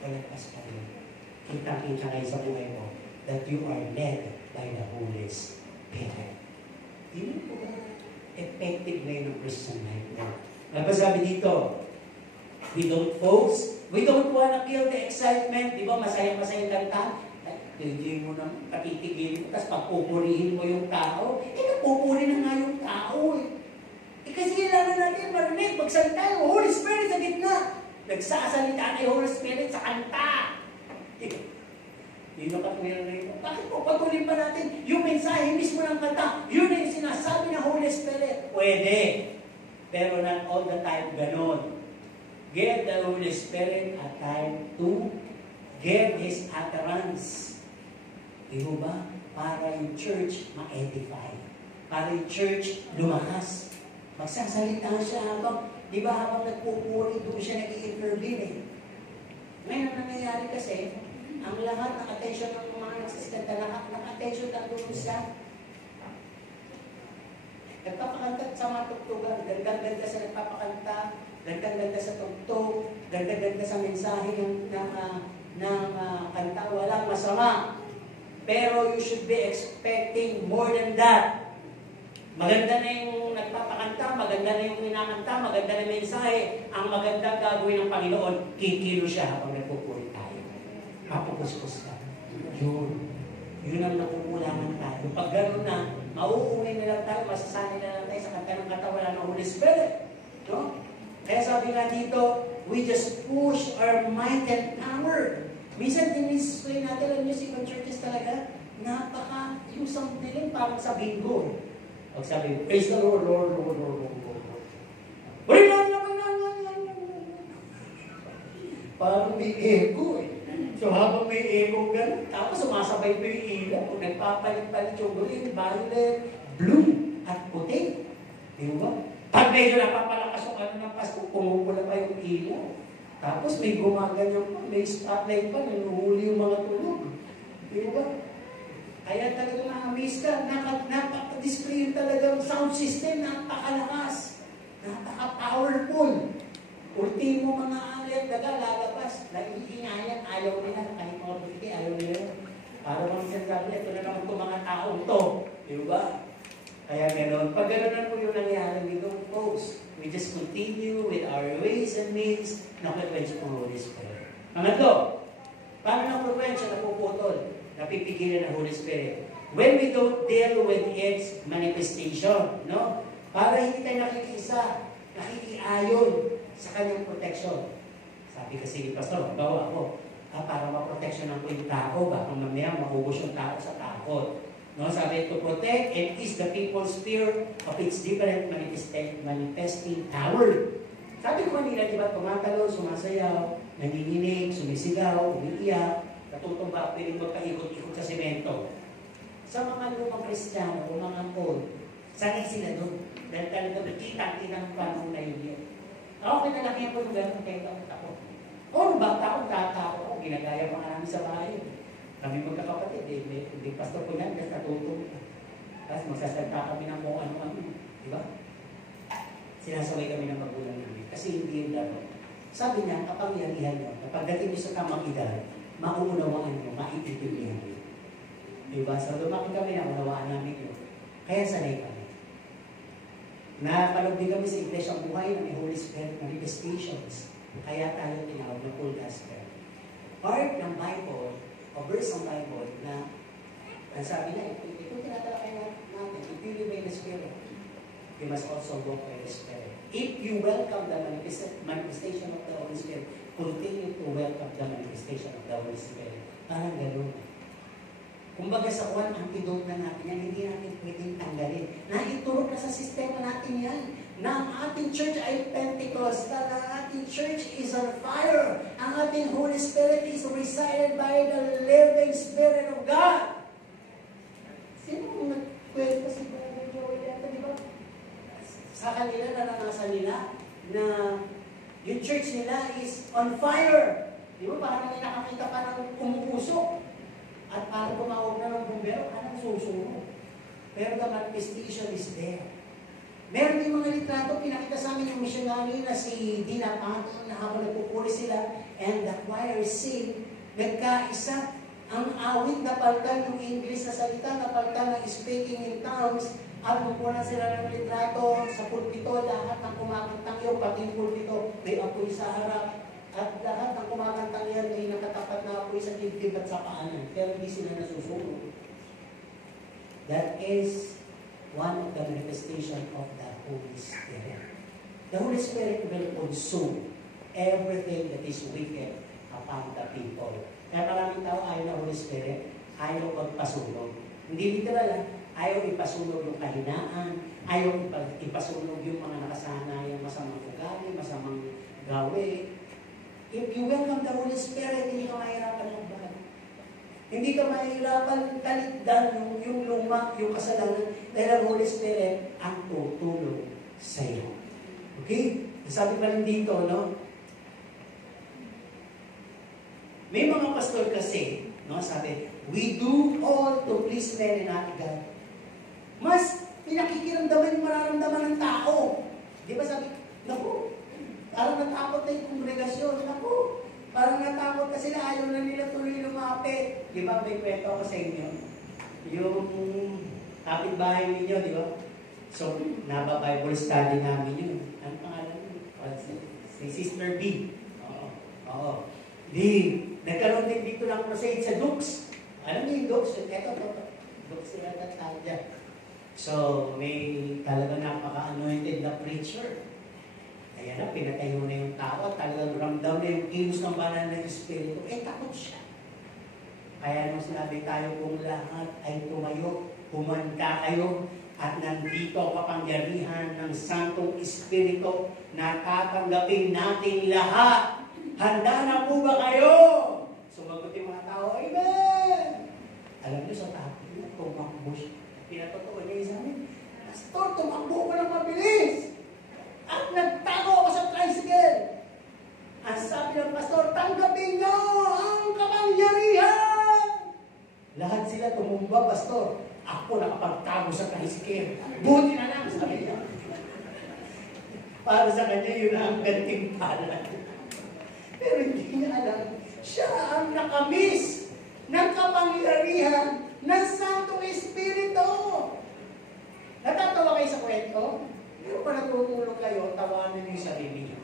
kalagpas pa rin. Kita-kita kayo sa buhay mo that you are led by the Holy Spirit. Hindi po ba effective na yun ang Christian life mo? Ano sabi dito? We don't force. We don't wanna kill the excitement. Di ba? Masaya-masaya kanta. Hindi mo na patitigil mo. Tapos pagpupurihin mo yung tao. Napupuri na nga yung tao kasi kailangan natin marinig. Magsalita yung Holy Spirit sa gitna. Nagsasalita na yung Holy Spirit sa kanta. Yun ang katwiran na ito. Bakit po patuloy pa natin yung mensahe mismo ng kanta? Yun ang sinasabi ng Holy Spirit. Pwede. Pero not all the time ganon. Give the Holy Spirit a time to give His utterance. Di ba? Para yung church ma-edify. Para yung church lumakas. Magsasalita siya habang, di ba, habang nagpupuri, doon siya nag-i-intervene eh. Ngayon ang nangyayari kasi, ang lahat ng attention ng mga nagsasistenta, naka-attention na doon sa nagpapakanta sa mga tugtugan, ganda-ganda sa nagpapakanta, ganda-ganda sa tugtog, ganda-ganda sa mensahe ng kanta, walang masama. Pero you should be expecting more than that. Maganda na yung nagpapakanta, maganda na yung kinakanta, maganda na yung mensahe. Ang maganda gagawin ng Panginoon, kikilo siya habang nagpupuri tayo. Mapukuskus ka. Yun ang nakukulangan tayo. Pag gano'n na, mauuwi na lang tayo, masasanay na lang tayo sa kanta ng katawan ng Holy Spirit. No? Kaya sabi nga dito, we just push our might and power. Minsan din-display natin ang music ng churches talaga, yung sound nila parang sa bingo. Pag sabi, praise the Lord, Lord, Lord, Lord, Lord, Lord. Parang may echo eh. So habang may echo gano'n, tapos sumasabay pa yung ilaw. Nagpapalit-palit yung green, violet, blue, at puti. Di ba? Pag medyo napapalakas yung ng Pasko, pumupula pa yung ilaw. Tapos may gumaganyan pa, may spotlight pa, nanuhuli yung mga tulog. Di ba? Kaya talaga na-amaze ka, napaka-display yung talagang sound system, napakalakas, napaka-powerful. Ultimo mga alit, daga, lalabas, naiingayan, ayaw nila, kahit mga bigay, ayaw nila. Para mga sinasabi, ito na naman itong mga taong to. Di ba? Kaya gano'n. Pag gano'n po yung nangyari, we don't pause. We just continue with our ways and means na frequency ng Holy Spirit. Pangatlo, paano na frequency na puputol? Napipigilan ng Holy Spirit. When we don't deal with its manifestation, no? Para hindi tayo nakikiayon sa kanyang protection. Sabi kasi ni Pastor, bawa ako, para maproteksyonan ko yung tao, baka mamaya maubos yung tao sa takot. No, sabi, to protect and ease the people's fear of its different manifesting power. Sabi ko kanina, di ba, tumatalo, sumasayaw, nanginginig, sumisigaw, umiiyak, natutumba, piling magpaikot-ikot sa semento. Sa mga lumang Kristiyano o mga old, sanay sila doon. Dahil talaga nakita ng panahon na yun. Ako, kinalakihan ko yung gano'n, kaya takot ako. O, bata ako, tatakot ako, ginagaya pa nga namin sa bahay. Kami magkakapatid, hindi pastor ko yan, kasi natutong. Tapos magsasalta kami ng kung ano-ano. Di ba? Sinasaway kami ng magulang namin. Kasi hindi yun dapat. Sabi niya, kapangyarihan nyo, kapag dating nyo sa tamang edad, mauunawaan nyo, maiintindihan nyo. Di ba? So, lumaki kami na unawaan namin yun. Kaya sanay kami. Napalog din kami sa Iglesia Buhay ng Holy Spirit manifestations. Kaya tayo tinawag na full gospel. Part ng Bible, o verse ng Bible na ang sabi na, ito tinatalakay natin, if you live by the Spirit, you must also walk by the Spirit. If you welcome the manifestation of the Holy Spirit, continue to welcome the manifestation of the Holy Spirit. Parang gano'n. Kumbaga sa one, antidote na natin yan, hindi natin pwedeng tanggalin. Naiturok na sa sistema natin yan. Na ang ating church ay Pentecostal, ang ating church is on fire. Ang ating Holy Spirit is resided by the living Spirit of God. Sino kung nagkwento si Brother Joey dito, di ba? Sa kanila, naranasan nila na yung church nila is on fire. Di ba? Parang may nakakita pa ng umupusok. At parang tumawag na ng bumbero, anong susunod? Pero the manifestation is there. Meron din mga litrato, pinakita sa amin yung missionary na si Dina Panton na habang nagpupuri sila and the choir sing, nagkaisa ang awit na paltan yung English na salita, na paltan ng speaking in tongues, at pupunan sila ng litrato sa pulpito, lahat ng kumakantang yun, pati yung pulpito, may apoy sa harap, at lahat ng kumakantang yan ay nakatapat na apoy sa dibdib at sa paanan, pero hindi sila nasusunod. That is one of the manifestation of the Holy Spirit. The Holy Spirit will consume everything that is wicked upon the people. Kaya maraming tao ayaw na Holy Spirit, ayaw magpasunog. Hindi literal, ayaw ipasunog yung kahinaan, ayaw ipasunog yung mga nakasanayang masamang ugali, masamang gawi. If you welcome the Holy Spirit, hindi ka mahirapan magbahal. Hindi ka mahirapan kaligdan yung luma, yung kasalanan, dahil ang Holy Spirit ang tutulong sa iyo. Okay? Sabi pa rin dito, no? May mga pastor kasi, no, sabi, we do all to please men and not God. Mas pinakikiramdaman yung mararamdaman ng tao. Di ba sabi, naku, parang natakot na yung kongregasyon. Naku, parang natakot na sila, ayaw na nila tuloy lumapit. Di ba, may kwento ako sa inyo. Yung kapitbahay ninyo, di ba? So, naba-Bible study namin yun. Ano pangalan yun? Si Sister B. Oo. Di, nagkaroon din dito ng crusade sa Dukes. Alam niyo yung Dukes? Ito. Dukes sila natawag dyan. So, may talaga napaka-anointed na preacher. Kaya na, pinatayo na yung tao, talagang ramdam na yung kilos ng banal ng Espiritu. Takot siya. Kaya nung sinabi tayo kung lahat ay tumayo, humanda kayo, at nandito ang kapangyarihan ng Santong Espiritu na tatanggapin natin lahat. Handa na po ba kayo? Sumagot yung mga tao, amen! Alam niyo sa tabi niya, tumakbo siya. Pinatotoo niya yung sabi, Pastor, tumakbo ko ng mabilis! At nagtago ako sa tricycle. Ang sabi ng pastor, tanggapin niyo ang kapangyarihan! Lahat sila tumumba, pastor. Ako nakapagtago sa tricycle. Buti na lang, sabi niya. Para sa kanya, yun ang gantimpala. Pero hindi niya alam, siya ang nakamiss ng kapangyarihan ng Santong Espiritu. Natatawa kayo sa kwento? Pero kung natutulog kayo, tawanan niyo yung sarili niyo.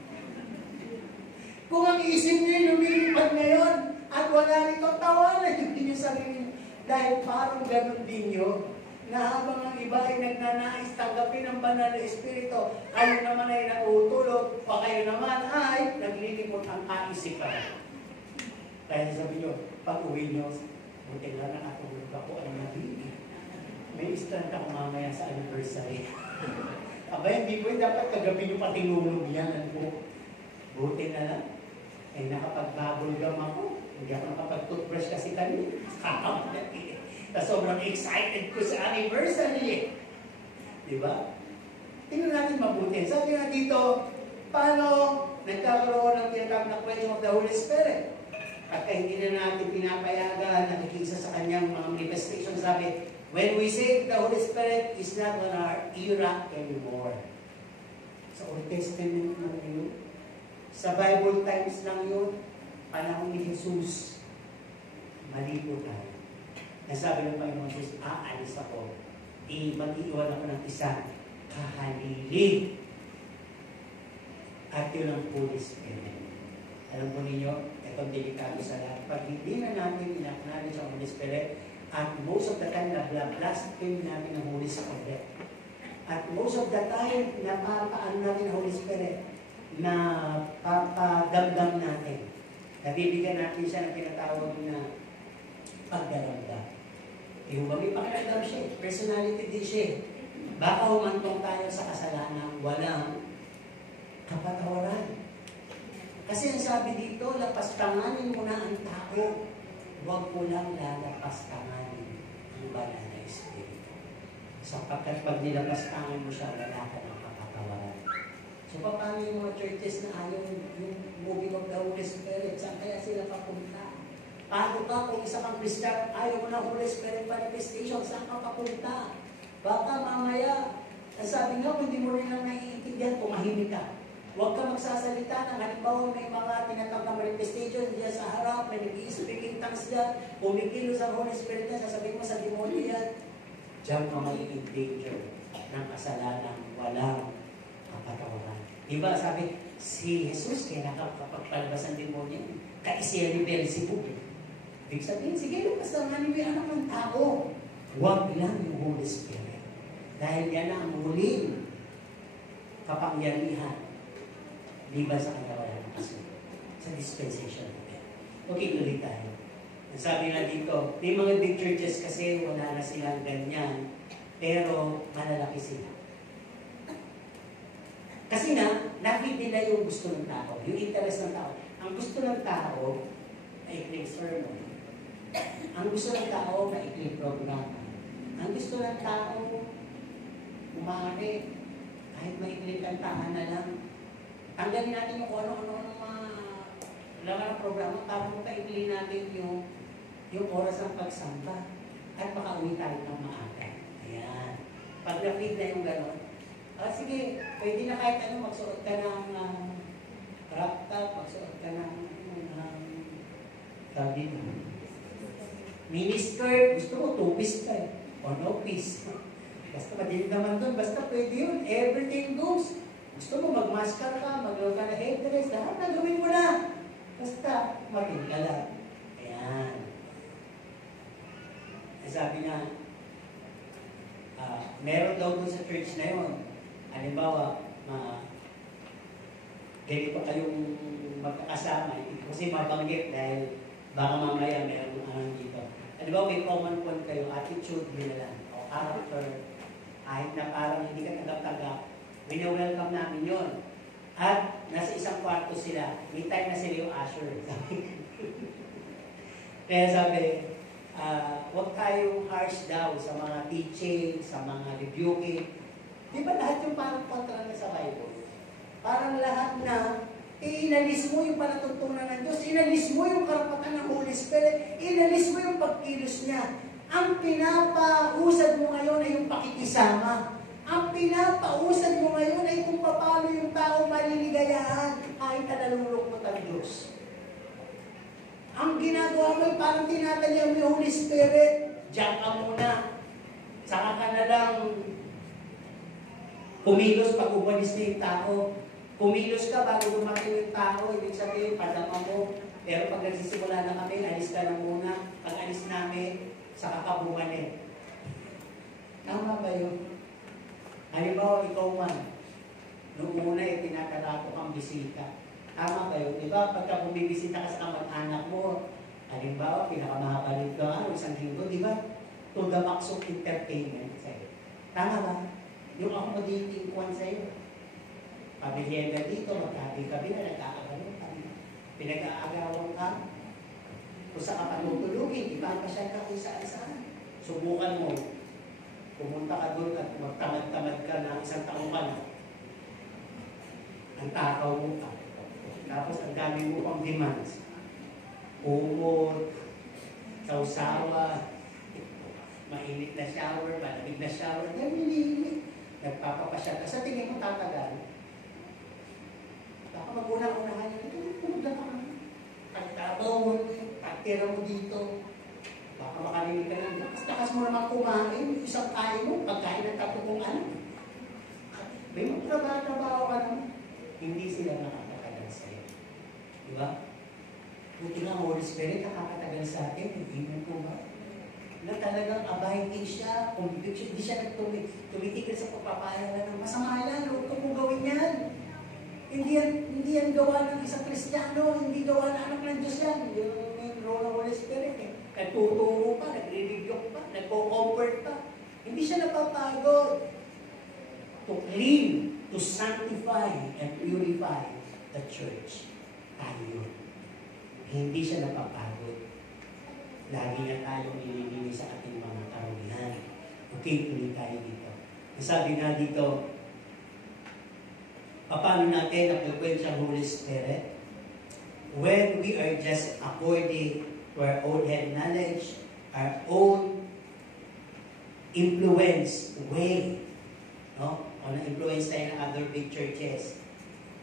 Kung ang isip niyo lumilipad ngayon at wala nito, tawanan niyo yung sarili niyo. Dahil parang ganun din yun, na habang ang iba ay nagnanais tanggapin ang banal na Espiritu, kayo naman ay natutulog, o kayo naman ay naglilimot ang kaisipan. Kaya sabi nyo, pag uwi nyo, buti lang nakatulog ako, ano nabili. May instant ako mamaya sa anniversary. Aba, hindi po dapat kagabi nyo patinulog yan. Ano? Buti na lang. Eh, nakapag-bubble gum ako. Hindi ako nakapag-toothbrush kasi kanina. Sobrang excited ko sa anniversary. Diba? Tingnan natin mabuti. Sabi nga dito, paano nagkakaroon ng tinatawag na quenching of the Holy Spirit? At hindi na natin pinapayagan, nakikisa sa kanyang mga manifestation, sabi, when we say the Holy Spirit is not on our era anymore. Sa Old Testament lang yun. Sa Bible times lang yun. Panahon ni Jesus. Mali po tayo. Nasabi ng Panginoon Jesus, aalis ako. Mag-iwan ako ng isang kahalili. At yun ang Holy Spirit. Alam po ninyo, itong delikado sa lahat. Pag hindi na natin inacknowledge ang Holy Spirit, at most of the time, na-blaspheme natin ang Holy Spirit. At most of the time, napapaan natin ang Holy Spirit, na papadamdam natin. Nabibigyan natin siya ng tinatawag na pagdaramdam. Yung ba may pakiramdam siya, personality din siya. Baka humantong tayo sa kasalanan, walang kapatawaran. Kasi ang sabi dito, lapastanganin mo na ang tao, huwag mo lang lalapastanganin ang banal na Espiritu. Sapagkat pag nilapastangan mo siya, wala ka ng kapatawaran. So, paano yung mga churches na ayaw yung moving of the Holy Spirit? Saan kaya sila papunta? Paano ka kung isa kang Christian, ayaw mo ng Holy Spirit manifestation, saan ka papunta? Baka mamaya, sabi nga, hindi mo rin lang naiintindihan, tumahimik ka. Huwag ka magsasalita ng halimbawa may mga tinatawag na manifestation diyan sa harap, may nag-i-speaking tongues dyan, kumikilos ang Holy Spirit na, sasabihin mo sa demonyo yan. Diyan ka magiging danger ng kasalanan, walang kapatawaran. Diba sabi, si Jesus kaya nakapagpalabas ang demonyo, kaisiya ni Beelzebub. Ibig sabihin, sige, lapastanganin mo yung anak ng tao. Huwag lang yung Holy Spirit. Dahil yan ang huling kapangyarihan liban sa kanya wala ng kasunod. Sa dispensation natin. Okay, tuloy tayo. Sabi nga dito, may mga big churches kasi wala na silang ganyan, pero malalaki sila. Kasi nga, nakit nila yung gusto ng tao, yung interest ng tao. Ang gusto ng tao, maikling sermon. Ang gusto ng tao, maikling programa. Ang gusto ng tao, umari, kahit maikling kantahan na lang. Tanggalin natin yung ano-ano ng mga laman ng programa para makaibili natin yung oras ng pagsamba at makauwi tayo ng maaga. Ayan. Pag na-feed na yung gano'n, sige, pwede na kahit ano, magsuot ka ng crop top, magsuot ka ng mini-skirt, gusto mo, two-piece ka o no-piece. Basta madilim naman doon, basta pwede yun, everything goes. Gusto mo mag-masker ka, mag-low ka na headdress, lahat na gawin mo na. Basta, matin ka lang. Ayan. Sabi nga, meron daw doon sa church na yun. Halimbawa, ganito kayong magkakasama. Kasi mabanggit dahil baka mamaya meron anong dito. Halimbawa, may common point kayo, attitude, yun na lang. O character, kahit na parang hindi ka tagap-tagap, wini-welcome namin yun. At nasa isang kwarto sila. May time na sila yung usher. Kaya sabi, huwag tayong harsh daw sa mga teaching, sa mga rebuking. Di ba lahat yung parang kontra na sa Bible? Parang lahat na, inalis mo yung panatuntunan ng Diyos, inalis mo yung karapatan ng Holy Spirit, inalis mo yung pagkilos niya. Ang pinapausad mo ngayon ay yung pakikisama. Ang pinapausad mo ngayon ay kung paano yung tao maliligayahan kahit na nalulungkot ang Diyos. Ang ginagawa mo ay parang tinatalian mo yung Holy Spirit. Diyan ka muna. Saka ka na lang kumilos pag umalis na yung tao. Kumilos ka bago dumating yung tao. Ibig sabihin, padama mo. Pero pag nagsisimula na kami, alis ka na muna. Pag alis namin, saka ka bumalik. Tama ba yun? Halimbawa, ikaw man, noong una tinatarato kang bisita. Tama ba yun? Diba? Pagka bumibisita ka sa kamag-anak mo, Halimbawa, pinakamahaba nito isang linggo, di ba? To the max of entertainment sa'yo. Tama ba? Yung accommodating kwan sa'yo. Pamilyenda dito, magkabi-kabi na, nag-aagawan ka. Pinag-aagawan ka. Kung saan ka patutulugin, ipapasyal ka kung saan-saan. Subukan mo. Pumunta ka doon at magtamad-tamad ka na isang taong ka na. Ang takaw mo ka. Tapos ang dami mo pang demands. Umot, sausawa, mainit na shower, malamig na shower, ganyan. Nagpapapasya ka. Sa tingin mo tatagal. Baka mag-una-unahan yun. Ito, pumunta ka. Pagtabaw mo, pagtira mo dito. Baka makalinig ka lang. Lakas mo naman kumain. Isang kain mo, pagkain ng 3 anak. May magtrabaho ka naman. Hindi sila nakakatagal sa'yo. Di ba? Buti nga, Holy Spirit, nakakatagal sa atin. Hindi mo ba? Na talagang abiding siya, conviction, hindi siya tumitigil sa pagpapahalaga ng masama yan, huwag kong gawin yan. Hindi yan gawa ng isang Kristiyano, hindi gawa ng anak ng Diyos yan. Yung role ng Holy Spirit, nagtuturo pa, nagre-review pa, nagpo-comfort pa. Hindi siya napapagod. To clean, to sanctify, and purify the church. Tayo. Hindi siya napapagod. Lagi na tayong nililini sa ating mga karumihan. Okay, tuloy tayo dito. Sabi nga dito, paano natin napupunta ang Holy Spirit? When we are just according to our own head knowledge, our own influence way, no? O na-influence tayo ng other big churches.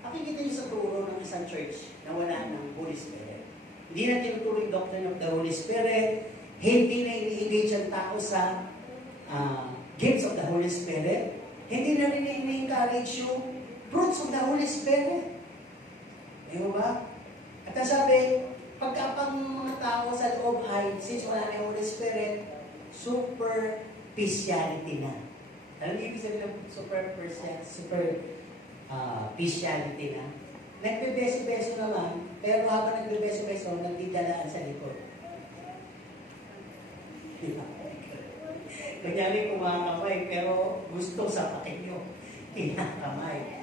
Pakikita niyo sa turo ng isang church na wala ng Holy Spirit. Hindi na tinuturo yung doctrine of the Holy Spirit. Hindi na ini-engage ang tao sa gifts of the Holy Spirit. Hindi na rin ini-encourage yung fruits of the Holy Spirit. Ayun ba? At sabi, pagkapang mga tao sa loob ay, since wala na yung Holy Spirit, superficiality na. Alam niyo ibig sabihin ng superficiality na? Nagbebeso-beso naman, pero habang nagbebeso-beso, nagdidalaan sa likod. Kunyari kumakamay, pero gusto sa pakin nyo. Kinakamay.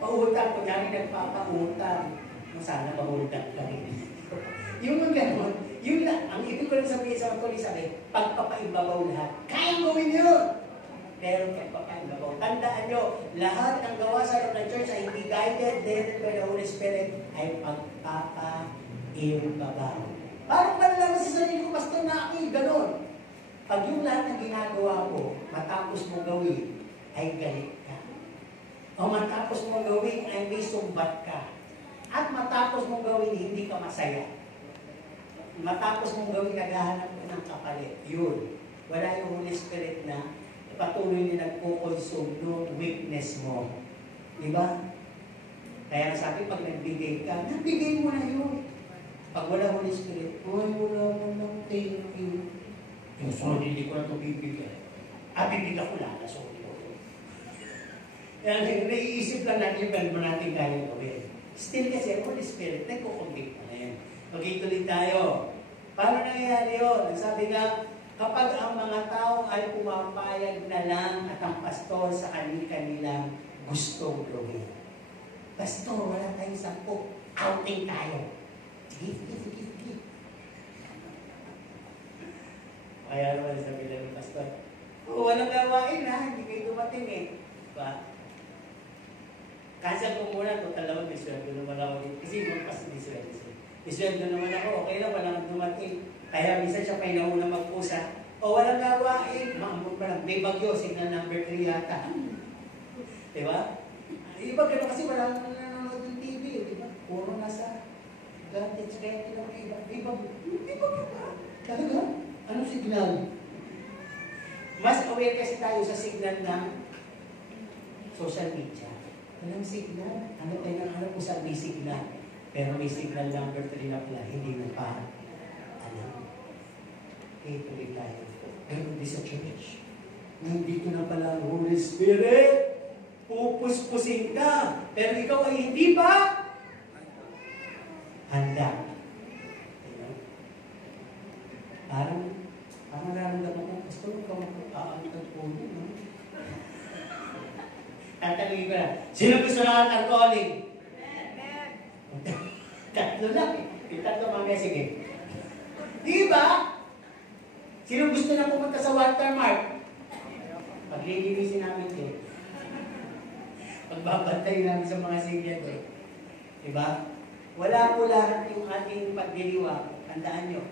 Pautang, kunyari nagpapautang. Sana pautang ka rin. Yung mga ganon, yun lang. Ang ibig ko lang sabihin sa mga kulis, pagpapaibabaw lahat. Kaya gawin yun! Pero pagpapaibabaw. Tandaan nyo, lahat ng gawa sa loob ng church ay hindi guided, led by the Holy Spirit, ay pagpapaibabaw. Parang malalaman sa sarili ko, pastor, na ako yung ganon. Pag yung lahat ng ginagawa mo, matapos mo gawin, ay galit ka. O matapos mo gawin, ay may sumbat ka. At matapos mong gawin, hindi ka masaya. Matapos mong gawin, naghahanap ka ng kapalit. Yun. Wala yung Holy Spirit na patuloy na nagpo-consume ng weakness mo. Diba? Kaya sabi, pag nagbigay ka, nagbigay mo na yun. Pag wala Holy Spirit, ay wala mo lang, thank you. Yung so, hindi ko na ito bibigay. Bibigyan ko lang, sorry ko. Kaya naiisip lang natin yung mo natin kaya gawin. Still kasi, Holy Spirit, nagkukonvict na yan. Magituloy tayo. Paano nangyayari yun? Sabi nga, kapag ang mga tao ay pumapayag na lang at ang pastor sa kanilang gustong gawin. Pastor, wala tayong 10. Outing tayo. Give. Kaya naman sabi lang ng pastor, walang gawain ha, hindi kayo dumating eh. Diba? Kasi ako muna, total naman, may sweldo naman ako dito. Kasi magpas may sweldo siya. May sweldo naman ako, okay lang, walang dumating. Kaya minsan siya pa inauna magpusa. O walang gawain, maambog pa lang. May bagyo, signal number 3 yata. Diba? Iba gano'n kasi walang nanonood ng TV, diba? Puro nasa gadgets, kaya naman iba. May bagyo pa. Talaga? Anong signal? Mas aware kasi tayo sa signal ng social media. Walang signal. Ano kung saan may signal? Pero may signal number 3 na pala, hindi mo pa alam. Okay, tuloy tayo. Pero hindi sa church. Nandito na pala ang Holy Spirit. Pupuspusin ka. Pero ikaw ay hindi pa handa. tatanungin ko na, sino gusto ng altar calling? Tatlo lang eh. Yung tatlo mamaya, sige. Di ba? Sino gusto na pumunta sa watermark? Paglilinisin namin ito. Pagbabantay namin sa mga single eh. Diba? Wala po lahat yung ating pagdiriwang. Tandaan nyo.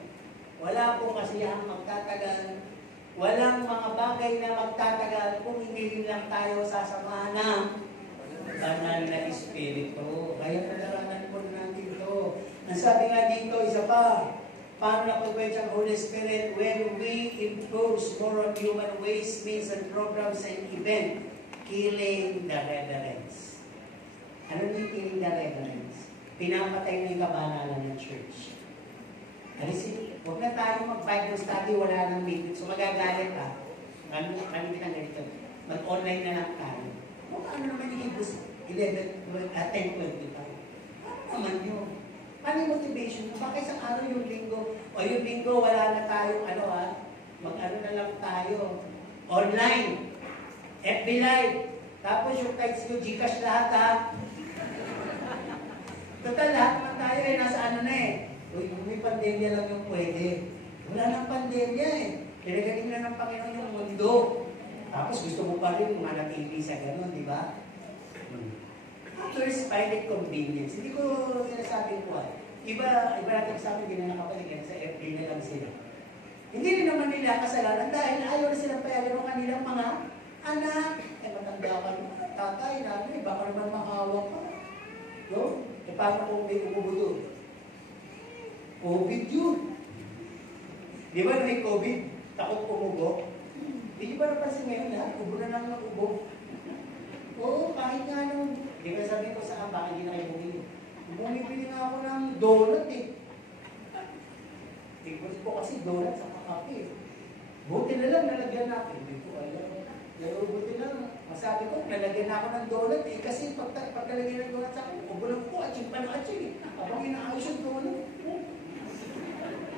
Wala po kasi ang magtatagal. Walang mga bagay na magtatagal kung hindi rin lang tayo sasamahan ng banal na Espiritu. Kaya padaranan po natin ito. Ang sabi nga dito, isa pa, paano napagpwede ang Holy Spirit when we impose more on human ways, means and programs and event, killing the reverence. Ano yung killing the reverence? Pinapatay na yung kabanalan ng church. Alisin, huwag na tayo mag-Bible study, wala nang meeting. So magagalit ka. Kami kitang ganito. Mag-online na lang tayo. O ano naman yung Hebrews 10:25? Ano naman yun? Ano yung motivation? Baka isang araw yung linggo, o yung linggo wala na tayong mag-ano na lang tayo. Online. FB Live. Tapos yung text ko, Gcash lahat ha. Total, lahat naman tayo nasa ano na eh. Uy, kung may pandemya lang yung pwede. Wala nang pandemya eh. Pinagaling na ng Panginoon yung mundo. Tapos gusto mo pa rin manatili sa gano'n, di ba? Others find it convenience. Hindi ko sinasabing ko ay. Iba natin sa amin, hindi na nakapaligan sa FB na lang sila. Hindi rin naman nila kasalanan dahil ayaw na silang payagan ng kanilang mga anak. Matanda ka naman, tatay, nanay, baka naman makahawak ka. No? Paano kung may umubuto? COVID yun. Di ba may COVID? Takot umubo? Hindi ba napansin ngayon lahat? Ubo na lang ng ubo. Oo, kahit nga nung, di ba sabi ko sa baka hindi na kayo bumili. Bumibili nga ako ng donut eh. Tingkos ko kasi donut sa kakape. Buti na lang nalagyan natin. Hindi ko alam. Buti lang. Masabi ko, nalagyan na ako ng donut eh. Kasi pag nalagyan ng donut sa akin, ubo lang ko, atsing pa na atsing eh. Habang inaayos yung donut.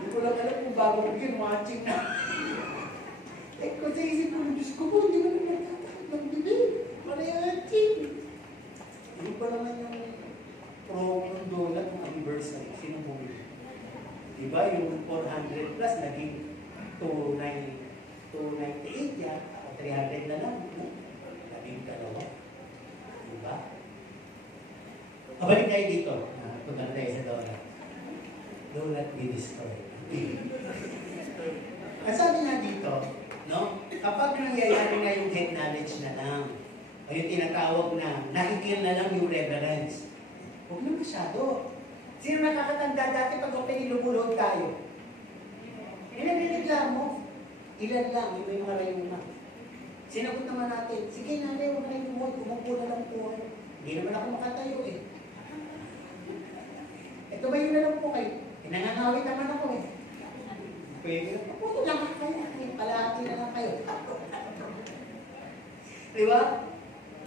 Hindi ko lang alam kung bago ko yun, matching na. Eh, kasi isip ko, Diyos ko po, hindi mo naman nagtatakot ng bibig. Mariachi. Hindi pa naman yung promo ng donut ng anniversary. Sino bumili? Diba yung 400 plus naging 298 yan. 300 na lang. Naging dalawa. Diba? Kabalik tayo dito. Punta tayo sa donut. Donut be destroyed. Ang sabi nga dito, no? Kapag nangyayari na yung head knowledge na lang, o yung tinatawag na nakikil na lang yung reverence, huwag na masyado. Sino nakakatanda dati pag okay ilubulog tayo? Inanireklamo. Ilan lang, yung may mga rayuma. Sinagot naman natin, sige nanay, huwag na yung umupo na lang po. Hindi naman ako makatayo eh. Ito ba yun na lang po kayo? Pinangangawit naman ako eh. Pwede na, puto lang kayo. Palahati na lang kayo. Diba?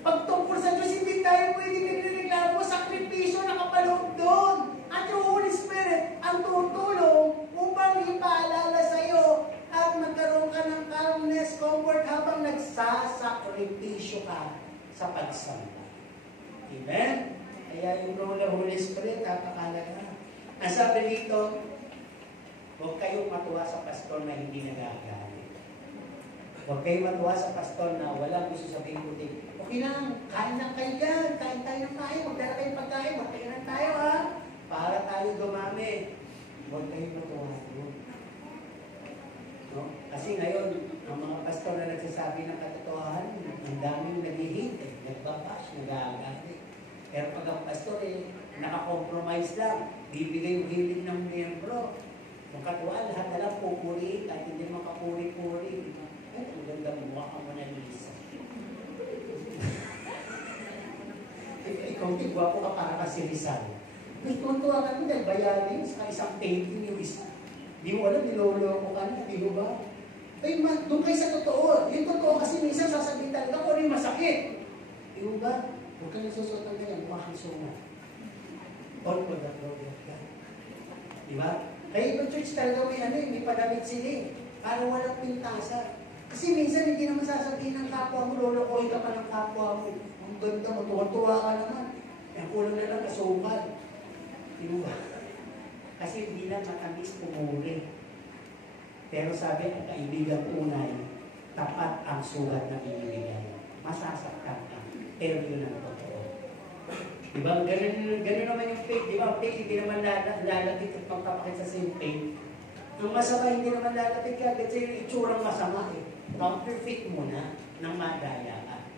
Pag tungkol sa Diyos, hindi tayo pwede nagreklamo. Sakripisyo nakapaloob doon. At yung Holy Spirit ang tutulong upang ipaalala sa iyo at magkaroon ka ng calmness, comfort habang nagsasakripisyo ka sa pagsamba. Amen? Kaya yung role ng Holy Spirit, napakalaga. Ang sabi dito, huwag kayong matuwa sa pastor na hindi nagagalit. Huwag kayong matuwa sa pastor na walang gusto sabihin puti. Okay lang, kain lang kayo dyan. Kain tayo ng kain. Magdala kayong pagkain. Magkainan tayo ha. Para tayo dumami. Huwag kayong matuwa doon. No? Kasi ngayon, ang mga pastor na nagsasabi ng katotohanan, ang daming nag-hihit, nagbabash, nag-aagalit. Pero pag ang pastor nakakompromise lang, bibigay yung hiling ng miyembro. Kung katuwaan, lahat na lang pupuriin, kahit hindi makapuri-puri. Ay, ang ganda mo, ang manalisa. Ikaw, tigwa ko ka para kasi Rizal. May tuntuwa ka mo dahil bayarin sa isang painting yung isa. Di mo alam, nilolo ko ka na, di mo ba? Ay, doon kayo sa totoo. Yung totoo kasi minsan sasabitan ka kung rin masakit. Di mo ba? Huwag ka nasusuot ng ganyan, makakisungan. All for the glory of God. Di ba? Kaya ibang church talaga may may padamit sila eh. Para walang pintasa. Kasi minsan hindi naman sasabihin ng kapwa mo, lolokohin ka pa ng kapwa mo. Ang ganda mo, tuwa-tuwa ka naman. Ang kulang na lang kasukal. Diba? Kasi hindi na matamis pumuri. Pero sabi, ang kaibigan tunay, tapat ang sulat na binibigay. Masasaktan ka. Pero yun ang totoo. Diba? Ganun naman yung faith. Diba? Faith, hindi naman lalapit at magpapakita sa yung faith. Yung masama, hindi naman lalapit ka kasi yung itsurang masama eh. Counterfeit muna nang madaya ka.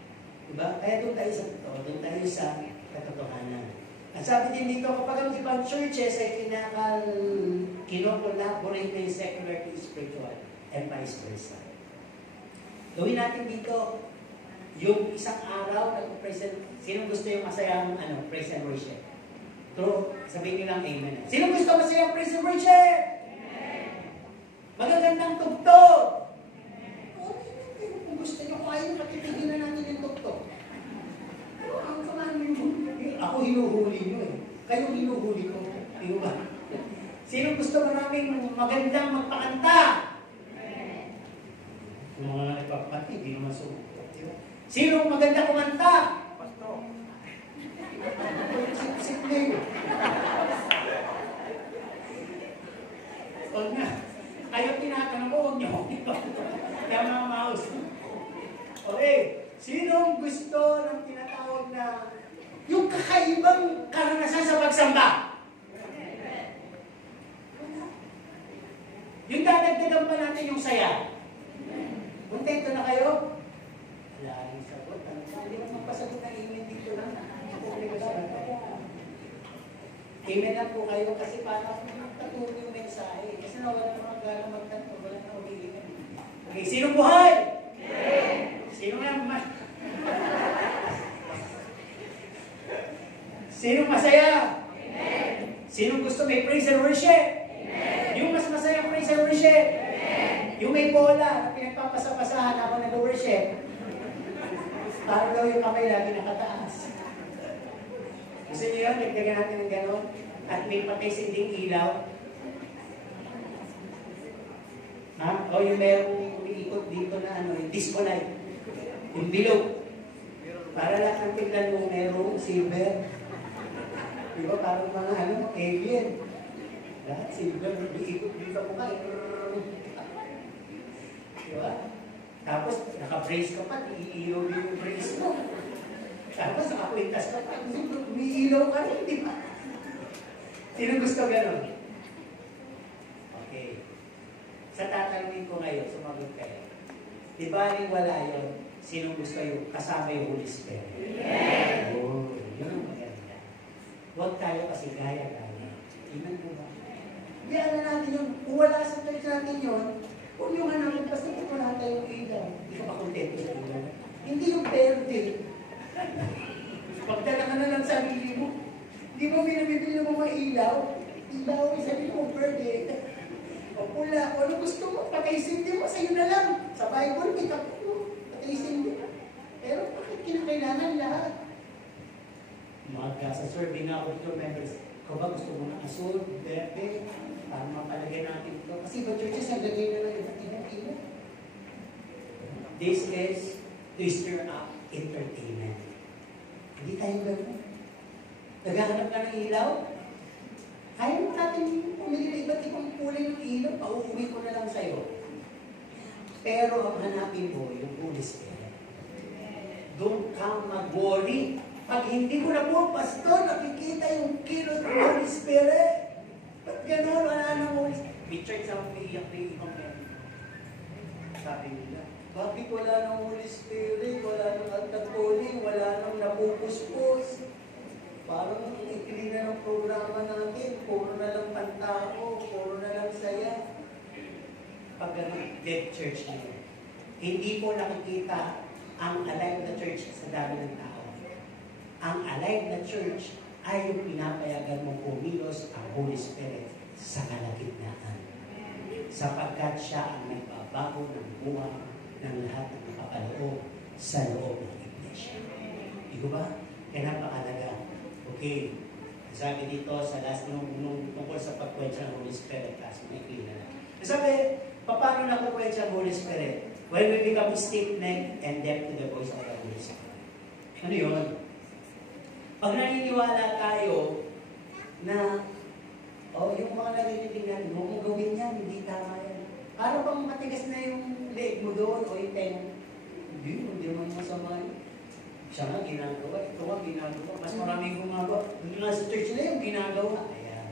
Diba? Kaya doon tayo sa totoo, doon tayo sa katotohanan. At sabi din dito, kapag ang ibang churches ay kinokolaborate na yung secular to spiritual and vice versa. Gawin natin dito yung isang araw na present. Sino gusto yung masayang praise and worship? True. Sabihin nyo lang amen. Sino gusto masayang praise and worship? Amen. Magagandang tugtog. Kung gusto nyo, kung ayaw, katipigin na natin yung tugtog. Ang kaman ako hinuhuli nyo eh. Kayo hinuhuli ko. Diyo ba? Sino gusto maraming magandang magpakanta? Yung mga nagpapakanta, hindi naman sumuko. Sino maganda kumanta? Pastor. Sip-sip Huwag na. Kayo tinatanong ko, huwag niyo. Kaya mga mouse. Okay. Sino gusto ng tinatawag na yung kakaibang karanasan sa pagsamba? Yung dadagdagan pa natin yung saya. Kontento na kayo? Wala rin sagot. Hindi mo magpasagot ng email dito lang. Email lang po kayo kasi para magtatuloy yung mensahe. Kasi nawala na mga gala magtanto. Wala na umiilan. Okay, sino buhay? Sino nga sino masaya? Sino gusto may praise and worship? Yung mas masaya praise and worship? Yung may bola na pinagpapasapasahan ako nag-worship. Para daw yung kamay lagi nakataas. Gusto niyo yun? Nagdagan natin ng gano'n? At may patay-sinding ilaw. Ha? O yung merong umiikot dito na yung disco light. Yung bilog. Para lahat ng tignan mo merong silver. Diba? Parang mga alien. Lahat silver. Umiikot dito mo ka. Diba? Tapos, naka-brace ka pa, iilaw din yung brace mo. Tapos, naka-kwintas ka pa, umiilaw ka rin, di ba? Sino gusto gano'n? Okay. Sa tatanungin ko ngayon, sumagot kayo. Di ba rin wala yun? Sino gusto yung kasama yung Holy Spirit? Yes! Oh, yun ang maganda. Huwag tayo kasi gaya-gaya. Iman mo ba? Diyan na natin yun. Kung wala sa church natin yun, kung yung namin, basta kung wala tayong ilaw, hindi ka ba kontento sa ilaw? Hindi yung verde. Pagdala ka na lang sarili mo. Hindi mo binabibili mo mga ilaw. Ilaw, sabi mo verde. O pula, o ano gusto mo, patay-sindi mo, sa'yo na lang. Sa Bible, kita po, patay-sindi. Pero bakit kinakailangan lahat? Sa survey na auditor members, kung ba gusto mo ng asul, verde, para mapalagay natin ito. Kasi ba churches, naglagay na lang iba't ibang ilaw. This is to stir up entertainment. Hindi tayo gano'n. Naghahanap ka ng ilaw? Kaya mo natin pumili na iba't ibang kulay ng ilaw, pauuwi ko na lang sa'yo. Pero ang hanapin mo, yung Holy Spirit. Doon ka mag-worry. Pag hindi ko na po, pastor, nakikita yung kilos ng Holy Spirit. Ba't gano'n? Wala nang Holy Spirit. May church na umiiyak na ibang meron. Sabi nila, bakit wala nang Holy Spirit? Wala nang altatoli? Wala nang napupuspos? Parang ikili na ng programa natin. Puro na lang pantao. Puro na lang saya. Pag dead church niyo, hindi po nakikita ang alive na church sa dami ng tao. Ang alive na church ay yung pinapayagan mong kumilos ang Holy Spirit sa kalagitnaan. Sapagkat siya ang nagbabago ng buhay ng lahat ng nakapaloob sa loob ng iglesia. Di ko ba? Kaya napakalaga. Okay. Sabi dito sa last nung tungkol sa pagkwensya ng Holy Spirit kasi may kina. Sabi, paano nakukwensya ang Holy Spirit? When we become stiff-necked and deaf to the voice of the Holy Spirit. Ano yun? Pag naniniwala tayo na yung mga narinig natin, huwag mong gawin yan, hindi tama yan. Para bang matigas na yung leg mo doon o yung tenga. Hindi naman masama yun. Siya nga ginagawa, ito nga ginagawa. Mas maraming gumagawa. Doon nga sa church na yung ginagawa. Ayan.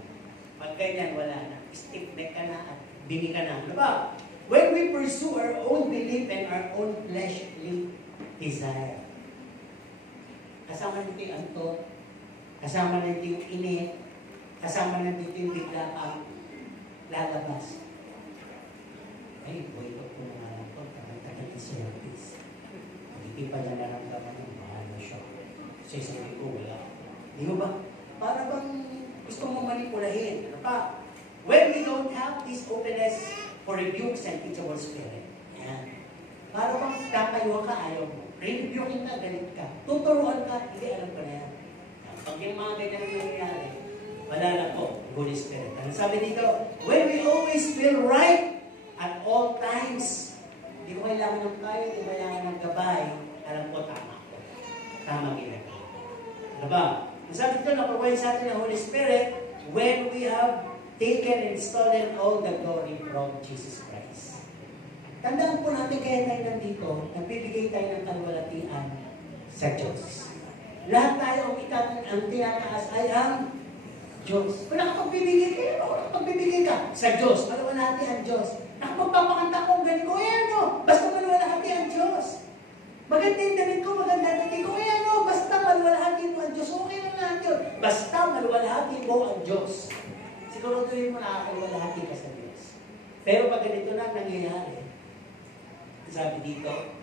Pag ganyan, wala na. Stiff-neck ka na at bingi ka na. Ano ba? When we pursue our own belief and our own fleshly desire. Kasama nito yung antot, kasama nito yung init, kasama nito yung bigla ang lalabas. Ay, boy, ito po mga alam ko, tagal-tagal yung service. Hindi pa na naramdaman ng mahalo siya. Kasi sabi ko, wala. Di ba? Para bang gusto mo manipulahin. Ano pa? When we don't have this openness for rebukes and teachable spirit. Yan. Para bang tatayuan ka, ayaw mo. Rebuking ka, galit ka. Tuturuan ka, hindi alam ko na yan. Pag yung mga ganyan nangyayari, wala na po, Holy Spirit. Ano sabi dito? When we always feel right at all times, hindi ko kailangan ng kayo, hindi ko kailangan ng gabay, alam ko, tama ko. Tama ginagawa. Ano ba? Ang sabi dito, napawain sa atin ng Holy Spirit, when we have taken and stolen all the glory from Jesus Christ. Tandaan po natin kaya tayo nandito, nagbibigay tayo ng kalwalatian sa Diyos. Lahat tayo ang tinataas ay ang Diyos. Kung nakapagbibigay kayo, nakapagbibigay ka sa Diyos, kalwalati ang Diyos. Nakapagpapakanta kong ganito, no? Basta malwalhati ang Diyos. Maganda yung damit ko, maganda yung damit ko, no? Basta malwalhati mo ang Diyos, okay lang lahat yun. Basta malwalhati mo ang Diyos. Siguraduhin mo nakakalwalhati ka sa Diyos. Pero pag ganito na nangyayari, sabi dito,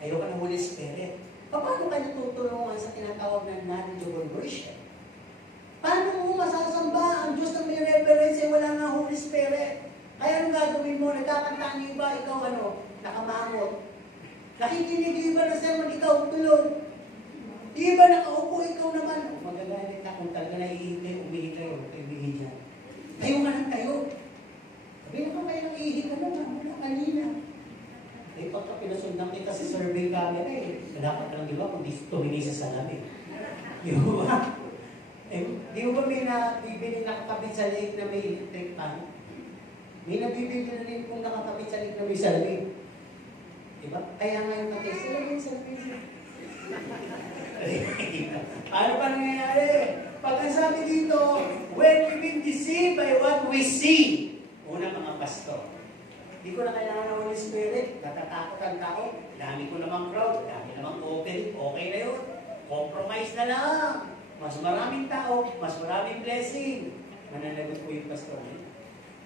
ayoko ng Holy Spirit. Paano ka natutulungan sa tinatawag na knowledgeable worship? Paano mo masasamba ang Diyos na may reverence eh wala nga Holy Spirit? Kaya anong gagawin mo? Nagkakanta ang iba, ikaw nakamangot. Nakikinig yung iba na sermon, ikaw tulog. Yung iba nakaupo, ikaw naman. Magagalit na kung talaga naiihi, umihi kayo, umihi dyan. Tayo nga lang tayo. Sabi naman kayo nang iihi ka naman, mula kanina. Eh, pagka pinasundan kita sa survey camera dapat ka lang, di ba, kung tumingin sa salamin. Di ba? Di ba may nabibili nakakabit sa leg na may electric fan? May nabibili na rin kung nakakabit sa leg na may salamin. Di ba? Kaya nga yung matay, salamin. Ano pa nangyayari? Pag ang sabi dito, when we've been deceived by what we see, una mga pastor, hindi ko na kailangan ng Holy Spirit, natatakot ang tao, dami ko namang crowd, dami namang open, okay na yun. Compromise na lang. Mas maraming tao, mas maraming blessing. Mananagot po yung pastor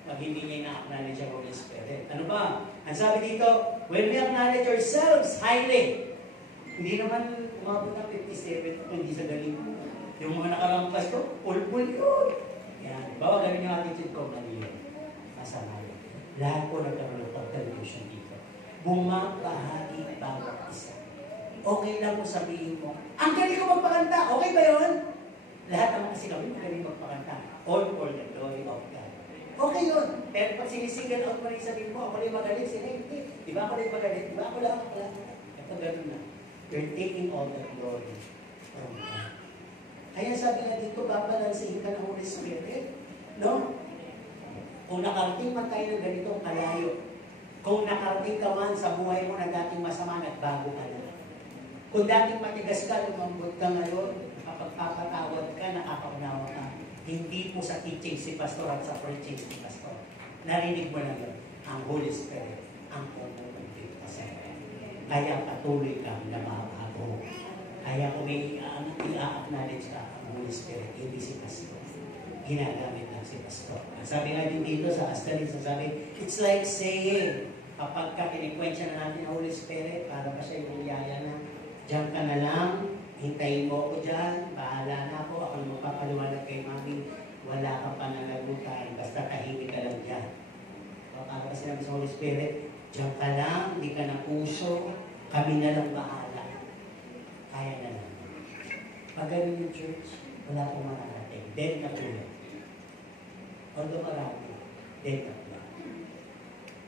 pag hindi niya ina-acknowledge ang Holy Spirit. Ano ba? Ang sabi dito, when we acknowledge ourselves highly, hindi naman umabot ng 57 kung hindi sa galing. Yung mga nakarang pastor, pulpul yun. Yan. Bawa gawin yung attitude ko, mali yun. Masama yun. Lahat po nagkaroon ng pag-television dito. Bumabahagi bawat isa. Okay lang mo sabihin mo, ang galing ko magpakanta, okay ba yun? Lahat naman kasi kami magaling magpakanta. All for the glory of God. Okay yun. Pero pag sinisingle out mo rin sabihin mo, ako rin magaling, sila hindi. Di ba ako rin magaling? Di ba ako lang? Ito gano'n na. You're taking all the glory from God. Kaya sabi nga dito, babalansahin ka ng Holy Spirit. No? Kung nakarating man tayo ng ganitong kalayo, kung nakarating ka man sa buhay mo na dating masama, nagbago ka na. Kung dating matigas ka, lumambot ka ngayon, kapagpapatawad ka, nakakaunawa ka. Hindi po sa teaching si Pastor at sa preaching si Pastor. Narinig mo na yun, ang Holy Spirit, ang pumupuntik ka sa iyo. Kaya patuloy kang nababago. Kaya kung may i-acknowledge ka ang Holy Spirit, hindi si Pastor. Ginagamit lang si Pastor. Sabi nga din dito sa Astarin, sabi, it's like saying, kapag kinikwensya na natin ang Holy Spirit, para ba siya yung yaya na, diyan ka na lang, hintayin mo ako dyan, bahala na ako, ako na magpapaliwanag kay mami, wala kang pananagutan, basta tahimik ka lang dyan. Para ba sinabi sa Holy Spirit, diyan ka lang, hindi ka na puso, kami na lang bahala. Kaya na lang. Pag ganun yung church, wala pong makarating. Dead na po yun. Although marami, dead na po.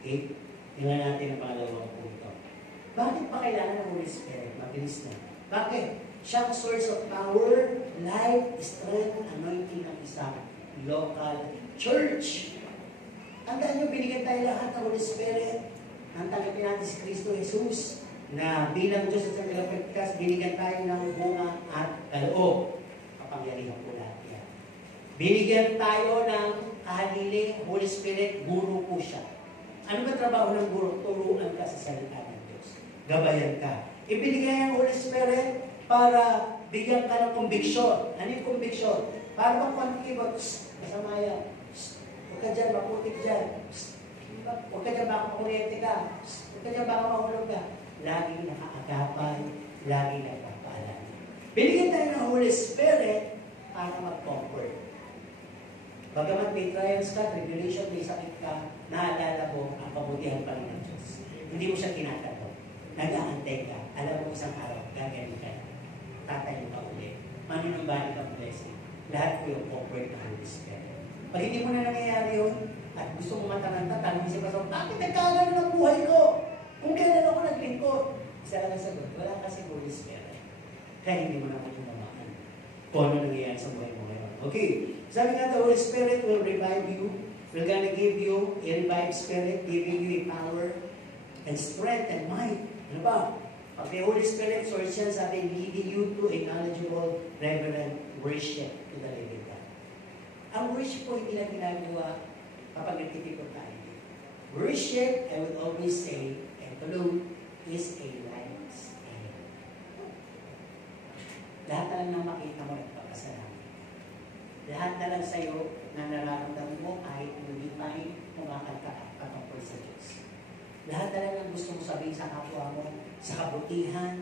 Okay? Tingnan natin ang pangalawang punto. Bakit pa kailangan ng Holy Spirit? Mabilis na. Bakit? Siya ang source of power, life, strength, anointing ng isang local church. Tandaan nyo, binigyan tayo lahat ng Holy Spirit. Ang tanggapin natin si Kristo Jesus na bilang Diyos at sa Pilipinas, binigyan tayo ng bunga at kaloob. Kapangyarihan po lahat yan. Binigyan tayo ng kahalili, Holy Spirit, guru po siya. Ano ba trabaho ng guru? Turuan ka sa salita ng Diyos. Gabayan ka. Ibinigay ang Holy Spirit para bigyan ka ng conviction. Ano yung conviction? Para bang konti ba? Kasama yan. Huwag ka dyan, maputik dyan. Huwag ka dyan, baka makuryente ka. Huwag ka dyan, baka mahulog ka. Laging nakakagapan, laging nagpapaalala. Binigyan tayo ng Holy Spirit para mag-comfort. Bagamat may trials ka, tribulation, may sakit ka, naalala mo ang kabutihan pa rin ng Diyos. Hindi mo siya tinatanong. Nag-aantay ka. Alam mo isang araw, gagaling ka. Tatayo ka ulit. Manunambalik ang blessing. Lahat po yung comfort ng Holy Spirit. Pag hindi mo na nangyayari yun, at gusto mo mataranta, tanong si Pastor, bakit nagkagano ng buhay ko? Kung kailan ako naglingkod? Isa lang ang sagot, wala kasi Holy Spirit. Kaya hindi mo na matunamahan kung ano nangyayari sa buhay mo ngayon. Okay, sabi nga, the Holy Spirit will revive you. We're gonna give you a revived spirit, giving you a power and strength and might. Ano ba? Pag may Holy Spirit, source yan, sabi, leading you to a knowledgeable, reverent worship to the living God. Ang worship po hindi lang ginagawa kapag nagtitipon tayo. Worship, I would always say, and Tulong, is a lifestyle. Lahat na lang na makita mo nagpapasalamat. Lahat na lang sa'yo na nararamdaman mo kahit hindi pa kumakanta at patungkol sa Diyos. Lahat na lang ang gusto mo sabihin sa kapwa mo, sa kabutihan,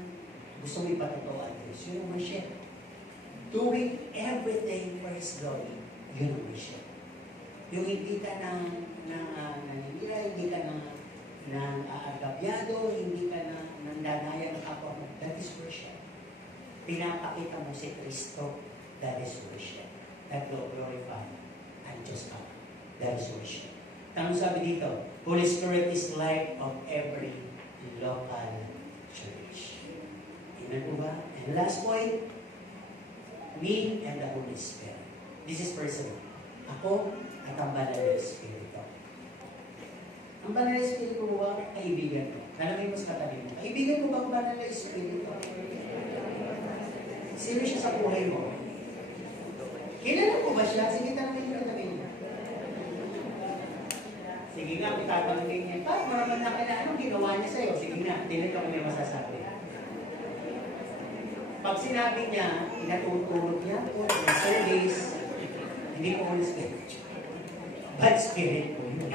gusto mo ipatotoo ang Diyos. Yun ang worship. Doing everything for His glory. Yun ang worship. Yung hindi ka naninira, hindi ka aagabyado, hindi ka nandanaya ng kapwa mo. That is worship. Pinapakita mo si Kristo. That is worship. That will glorify ang Diyos ka. That is worship. Tanong sabi dito, Holy Spirit is life of every local church. Amen po ba? And last point, me and the Holy Spirit. This is personal. Ako at ang Banal na Espiritu. Ang Banal na Espiritu mo ba, kaibigan mo? Tanongin mo sa katabi mo, kaibigan mo ba ang Banal na Espiritu? Sino siya sa buhay mo? Kilala mo ba siya? Sige, tanongin mo katabi mo. Sige nga, may tatanungin niya. Paano mo naman nakilala? Anong ginawa niya sa'yo? Sige nga, hindi ko may masasabi. Pag sinabi niya, inatutulog niya po, yung service, hindi ko Holy Spirit. Bad Spirit po yun.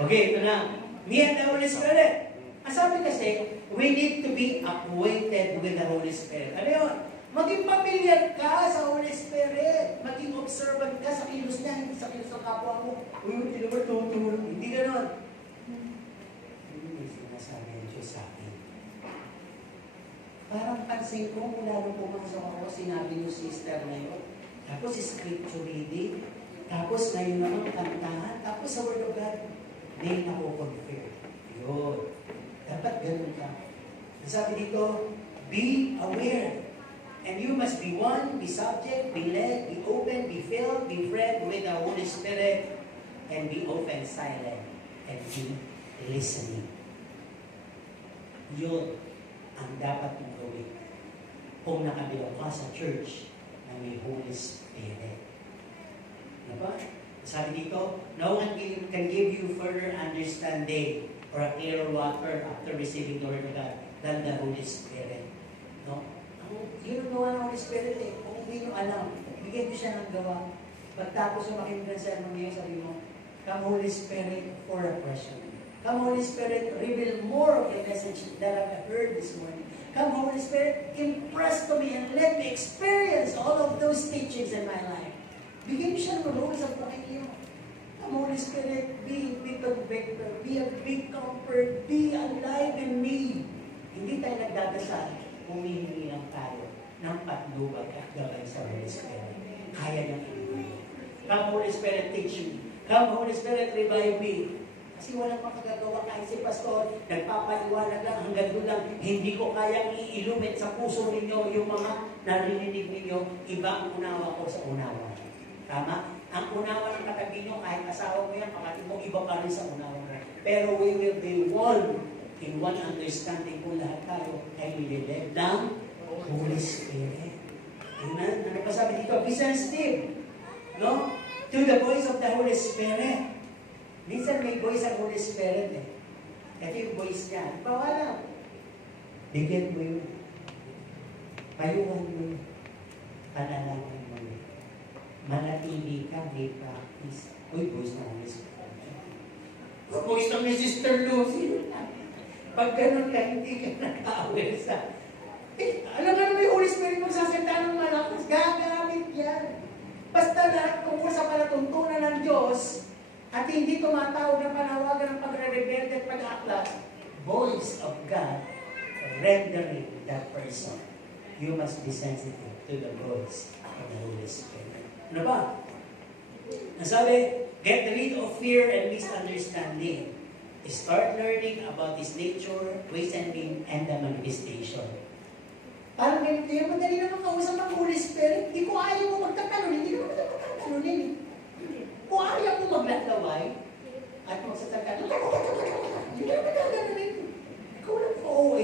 Okay, ito na. Me and the Holy Spirit. Ang sabi kasi, we need to be acquainted with the Holy Spirit. Ano yun? Maging familiar ka sa Holy Spirit. Maging observant ka sa kilos niya, hindi sa kilos ng kapwa mo. Hindi naman tutulog. Hindi ganon. Hindi sinasabi ang Diyos sa akin. Parang pansin ko, mula nung pumasok ako, sinabi yung sister na yun. Tapos scripture reading. Tapos ngayon naman kantahan. Tapos sa Word of God, hindi na ko confirm. Yun. Dapat ganun ka. Sabi dito, be aware. And you must be one, be subject, be led, be open, be filled, be fed with the Holy Spirit, and be open, silent, and be listening. Yun ang dapat mong gawin kung nakabilang ka sa church na may Holy Spirit. Ano ba? Sabi dito, no one can give you further understanding or a clearer water after receiving the Word of God than the Holy Spirit. No? Yun ang gawa ng Holy Spirit eh. Kung hindi nyo alam, bigyan nyo siya ng gawa. Pagtapos yung makinig ng sermon ngayon, sabi mo, come Holy Spirit for a question. Come Holy Spirit, reveal more of the message that I've heard this morning. Come Holy Spirit, impress to me and let me experience all of those teachings in my life. Bigyan nyo siya ng role sa buhay niyo. Come Holy Spirit, be a big convictor, be a big comfort, be alive in me. Hindi tayo nagdadasal. Humihingi lang tayo ng patnubay at gabay sa Holy Spirit. Kaya niyang ibigay. Come Holy Spirit, teach me. Come Holy Spirit, revive me. Kasi walang makagagawa kahit si pastor, nagpapaliwanag lang, hanggang doon lang, hindi ko kayang iilumit sa puso ninyo yung mga narinig ninyo, iba ang unawa ko sa unawa. Tama? Ang unawa ng katabi nyo, kahit asawa mo yan, kapatid mo, iba pa rin sa unawa mo. Pero we will be one in one understanding kung lahat tayo ay nililed ng Holy Spirit. Amen? Ano pa sabi dito? Be sensitive. No? To the voice of the Holy Spirit. Minsan may voice ang Holy Spirit eh. Ito yung voice niya. Bawala. Bigyan mo yun. Payuhan mo yun. Panalangin mo yun. Manatili ka, may practice. Uy, voice ng Holy Spirit. Voice ng ni Sister Lucy. Pag ganun ka, hindi ka nag-aware sa... alam nga naman yung Holy Spirit magsasalita ng malakas. Gagamit yan. Basta lahat kung sa palatuntunan ng Diyos, at hindi tumatawag ng panawagan ng pagre-rebelde at pag-aklas, voice of God rendering that person. You must be sensitive to the voice of the Holy Spirit. Ano ba? Nasabi, get rid of fear and misunderstanding. Start learning about His nature, ways and means, and the manifestation. Parang ganito yun, madali naman kausap ng Holy Spirit. Hindi ko ayaw mo magtatanong, hindi naman kita magtatanong. Kung ayaw mo maglalaway at magsasalita, hindi naman magaganonin. Ikaw lang po,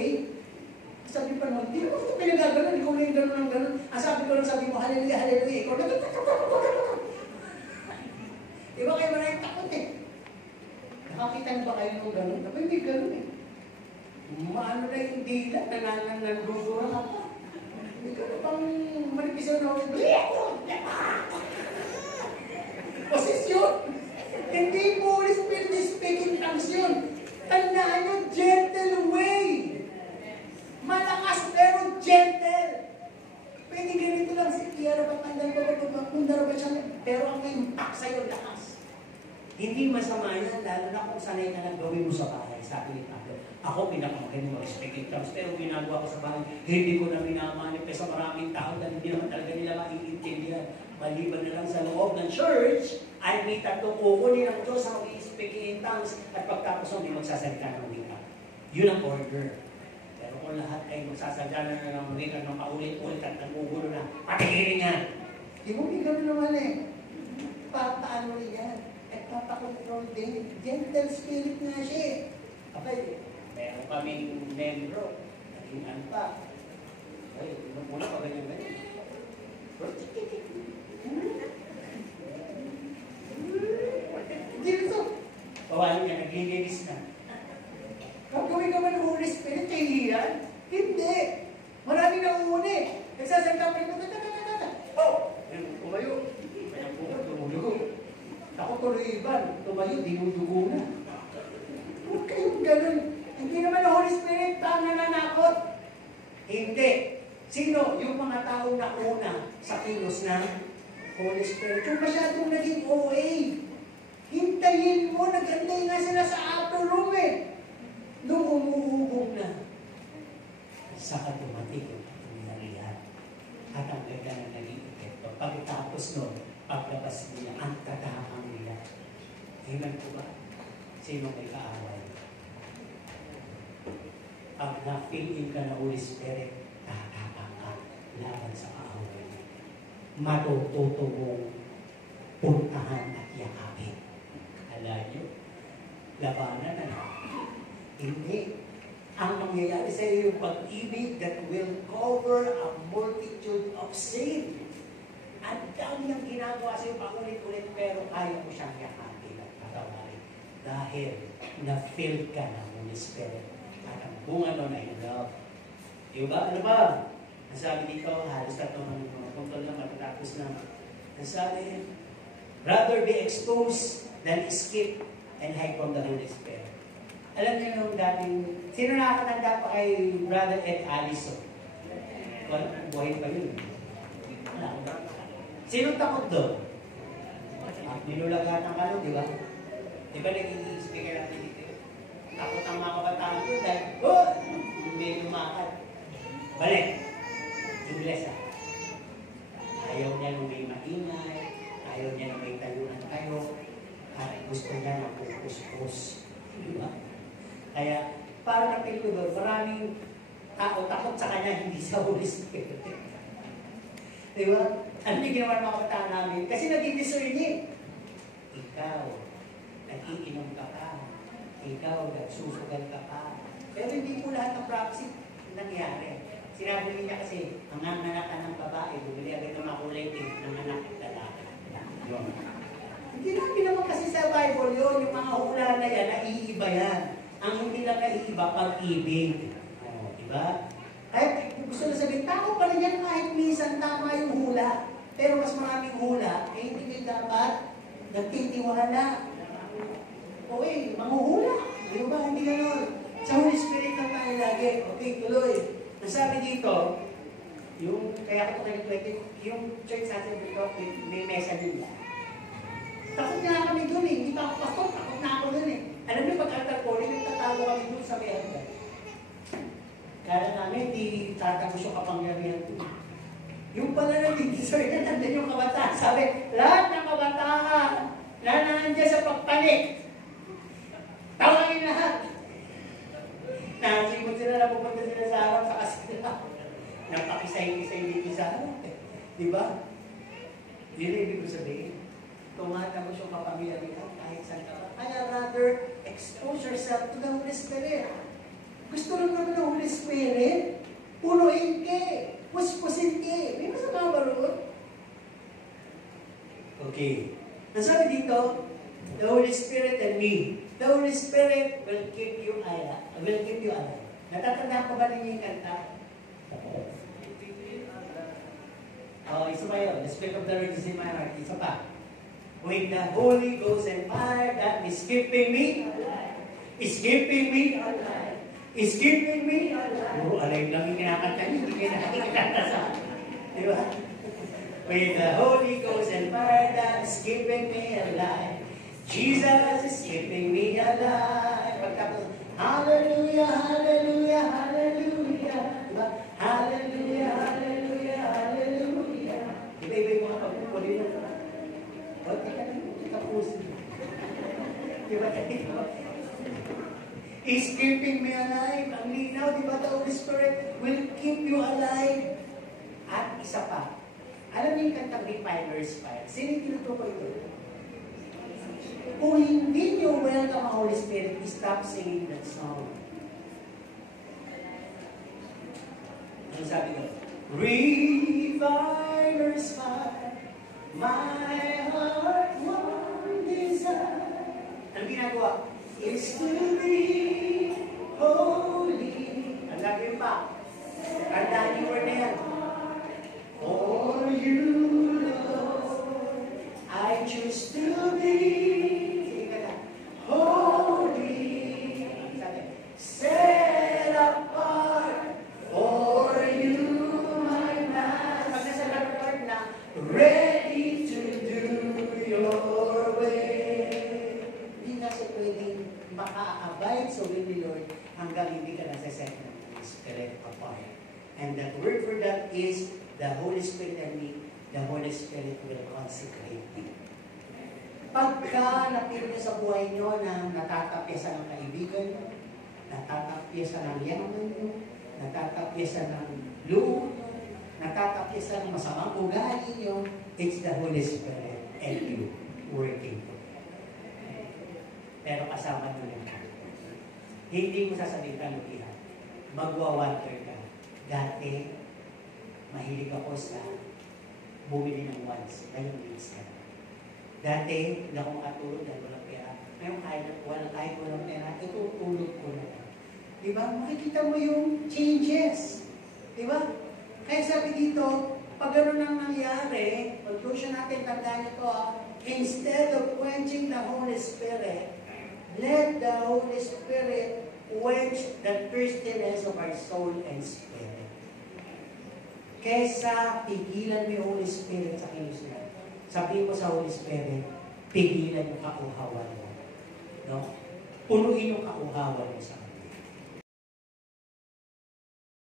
sabi pa naman, hindi naman kita pinagaganon, ikaw lang yung gano'n ng gano'n. Ang sabi ko lang, sabi mo, hallelujah, hallelujah, ikaw lang, diba kayo maraming takot eh. Nakakita na ba kayo ng gano'n? Dapat hindi gano'n eh. Maano na yung dila, nandugo na ako. Hindi ka na bang manipisaw na ako. Posisyon! Hindi po Holy Spirit is speaking tongues yun. Tandaan nyo, gentle way. Malakas pero gentle. Pwede ganito lang si Kiara, patandang ba, kundara ba siya, pero ang impact sa'yo lakas. Hindi masama yan, lalo na kung sanay ka lang gawin mo sa bahay, sabi ni Pablo. Ako, pinakamagaling mo speaking tongues, pero ginagawa ko sa bahay, hindi ko na minamanifest sa maraming tao dahil hindi naman talaga nila maiintindihan. Maliban na lang sa loob ng church, ay may tatlong kukunin ng Diyos sa mag-speaking in tongues at pagtapos hindi magsasalita ng wika. Yun ang order. Pero kung lahat ay magsasalita na ng wika ng paulit-ulit at nagugulo na, patigilin yan. Di mo bigyan naman eh. Paano rin yan? At papakontrol din. Gentle spirit na siya. Okay, meron kaming membro. Naging pa. Ay, muna pa ganyan-ganyan. Hindi ito. Pawali niya, naglilinis na. Pag gawin ka ba ng Holy Spirit, kahihiyan? Hindi. Marami na uuni. Nagsasalita pa rin, oh! Tumayo. Kaya po ka, tumudugo. Ako tuloy iban. Tumayo, dinudugo na. Huwag kayong ganun. Hindi naman ang Holy Spirit ang nananakot. Hindi. Sino? Yung mga taong nauna sa kilos ng Holy Spirit. Yung masyadong naging OA. Hintayin mo, nagantay nga sila sa upper room eh. Nung umuubog na, saka dumating ang nangyayari. At ang ganda na naging epekto. Pagkatapos nun, paglabas nila, ang tatahang nila. Amen po ba? Sino may kaaway? Pag na-fill in ka na Holy Spirit, tatapang ka laban sa kaaway. Matututo mong puntahan at yakapin. Alam nyo, labanan na. Hindi. Ang mangyayari sa iyo yung pag-ibig that will cover a multitude of sin. Ang dami ang ginagawa sa iyo paulit-ulit pero kaya mo siyang yakapin at patawarin. Dahil na-fill ka ng Holy Spirit. At ang bunga nun ay love. Diba? Ano ba? Ang sabi dito, halos tatlong mga punto lang matatapos na. Ang sabi, rather be exposed than escape and hide from the Holy Spirit. Alam niyo nung dating, sino nakakatanda pa kay Brother Ed Allison? Buhay pa yun. Sino takot doon? Nilulagatan ka nun, di ba? Di ba naging speaker natin dito? Takot ang mga kabataan doon dahil, hindi lumakad. Balik. Ingles Ayaw niya nung may maingay, ayaw niya nung may tayunan kayo, at gusto niya na pupus-pus. ko doon, maraming tao takot sa kanya, hindi sa Holy Spirit. Di ba? Ano yung ginawa ng mga kabataan namin? Kasi nag-discern eh. Ikaw, nag-iinom ka pa. Ikaw, nagsusugal ka pa. Pero hindi po lahat ng prophecy nangyari. Sinabi niya kasi, ang anak ka ng babae, bumili agad ng makulay ng anak ng lalaki. Yun. Hindi naman kasi sa Bible yun, yung mga hula na yan, naiiba yan. Ang hindi lang naiiba, pag-ibig. Diba? Kahit gusto na sabihin, tao pa rin yan kahit minsan tama yung hula. Pero mas maraming hula, eh hindi dapat nagtitiwala. Okay, manghuhula. Di ba? Hindi gano'n. Sa Holy Spirit lang tayo lagi. Okay, tuloy. Nasabi dito, yung, kaya ko ito yung church natin dito, may mesa nila. Takot na kami dun eh. Hindi pa ako pastor, takot na ako dun eh. Alam niyo, pag-altar ko, nagtatago kami dun sa mesa. Kaya namin, di tatagos yung kapangyarihan dun. Yung pala nag-discern na nandun yung kabataan. Sabi, lahat ng kabataan na nandiyan sa pagpanik, tawagin lahat. Nakasipot sila na pupunta sila sa harap sa kasila. Napakisay-kisay dito sa harap. Diba? Yun ang ibig ko sabihin. Tumatagos yung kapangyarihan kahit saan ka pa. Kaya rather, expose yourself to the Holy Spirit. Gusto lang naman ng Holy Spirit, punuin ka, puspusin ka. May masama ba roon? Okay. Nasabi dito, the Holy Spirit and me. The Holy Spirit will keep you alive. Natatandaan ko ba ninyo yung kanta? Isa pa yun. The Spirit of the Lord is in my heart. Isa pa. When the Holy Ghost and fire that is keeping me alive. Is keeping me alive. Is keeping me alive. Puro alive lang yung kinakanta niyo. Hindi kayo nakikita sa. Di ba? When the Holy Ghost and fire that is keeping me alive. Jesus is keeping me alive. Pagkatapos, hallelujah, hallelujah, hallelujah. Diba? Hallelujah, hallelujah, hallelujah. Iba-iba yung mga pagpupuli na. O, teka na, tapusin. Diba? He's keeping me alive. Ang linaw, diba? The Holy Spirit will keep you alive. At isa pa. Alam niyo yung kantang Refiner's Fire? Sino tinutukoy ito? Kung hindi nyo welcome ang Holy Spirit, stop singing that song. Ano sabi ko? Refiner's fire, my heart one desire. Ano ginagawa? Is to be holy. Ang gagawin pa. Tandaan yung word na yan. For you, Lord, I choose to be holy, set apart for you, my Master. Pag nasa Lord na, ready to do your way. Hindi na siya pwedeng maka-abide sa will ni Lord hanggang hindi ka nasa-set ng Spirit apart. And that word for that is the Holy Spirit and me. The Holy Spirit will consecrate me. Pagka napili nyo sa buhay nyo na natatapyasan ng kaibigan nyo, natatapyasan ng yaman nyo, natatapyasan ng luho nyo, natatapyasan ng masamang ugali nyo, it's the Holy Spirit and you working for it. Pero kasama nyo lang. Hindi mo sasabihin ka lukihan. Magwa-water ka. Dati, mahilig ako sa bumili ng once. Ngayon, needs ka. Dati, hindi ako makatulog dahil walang pera. Ngayon, kahit walang pera, itutulog ko na lang. Diba? Makikita mo yung changes. Diba? Kaya sabi dito, pag gano'n ang nangyari, conclusion natin, tandaan nyo to, instead of quenching the Holy Spirit, let the Holy Spirit quench the thirstiness of our soul and spirit. Kesa pigilan mo yung Holy Spirit sa kinusulat. Sabihin mo sa Holy Spirit, pigilan yung kauhawan mo. No? Punuin yung kauhawan mo sa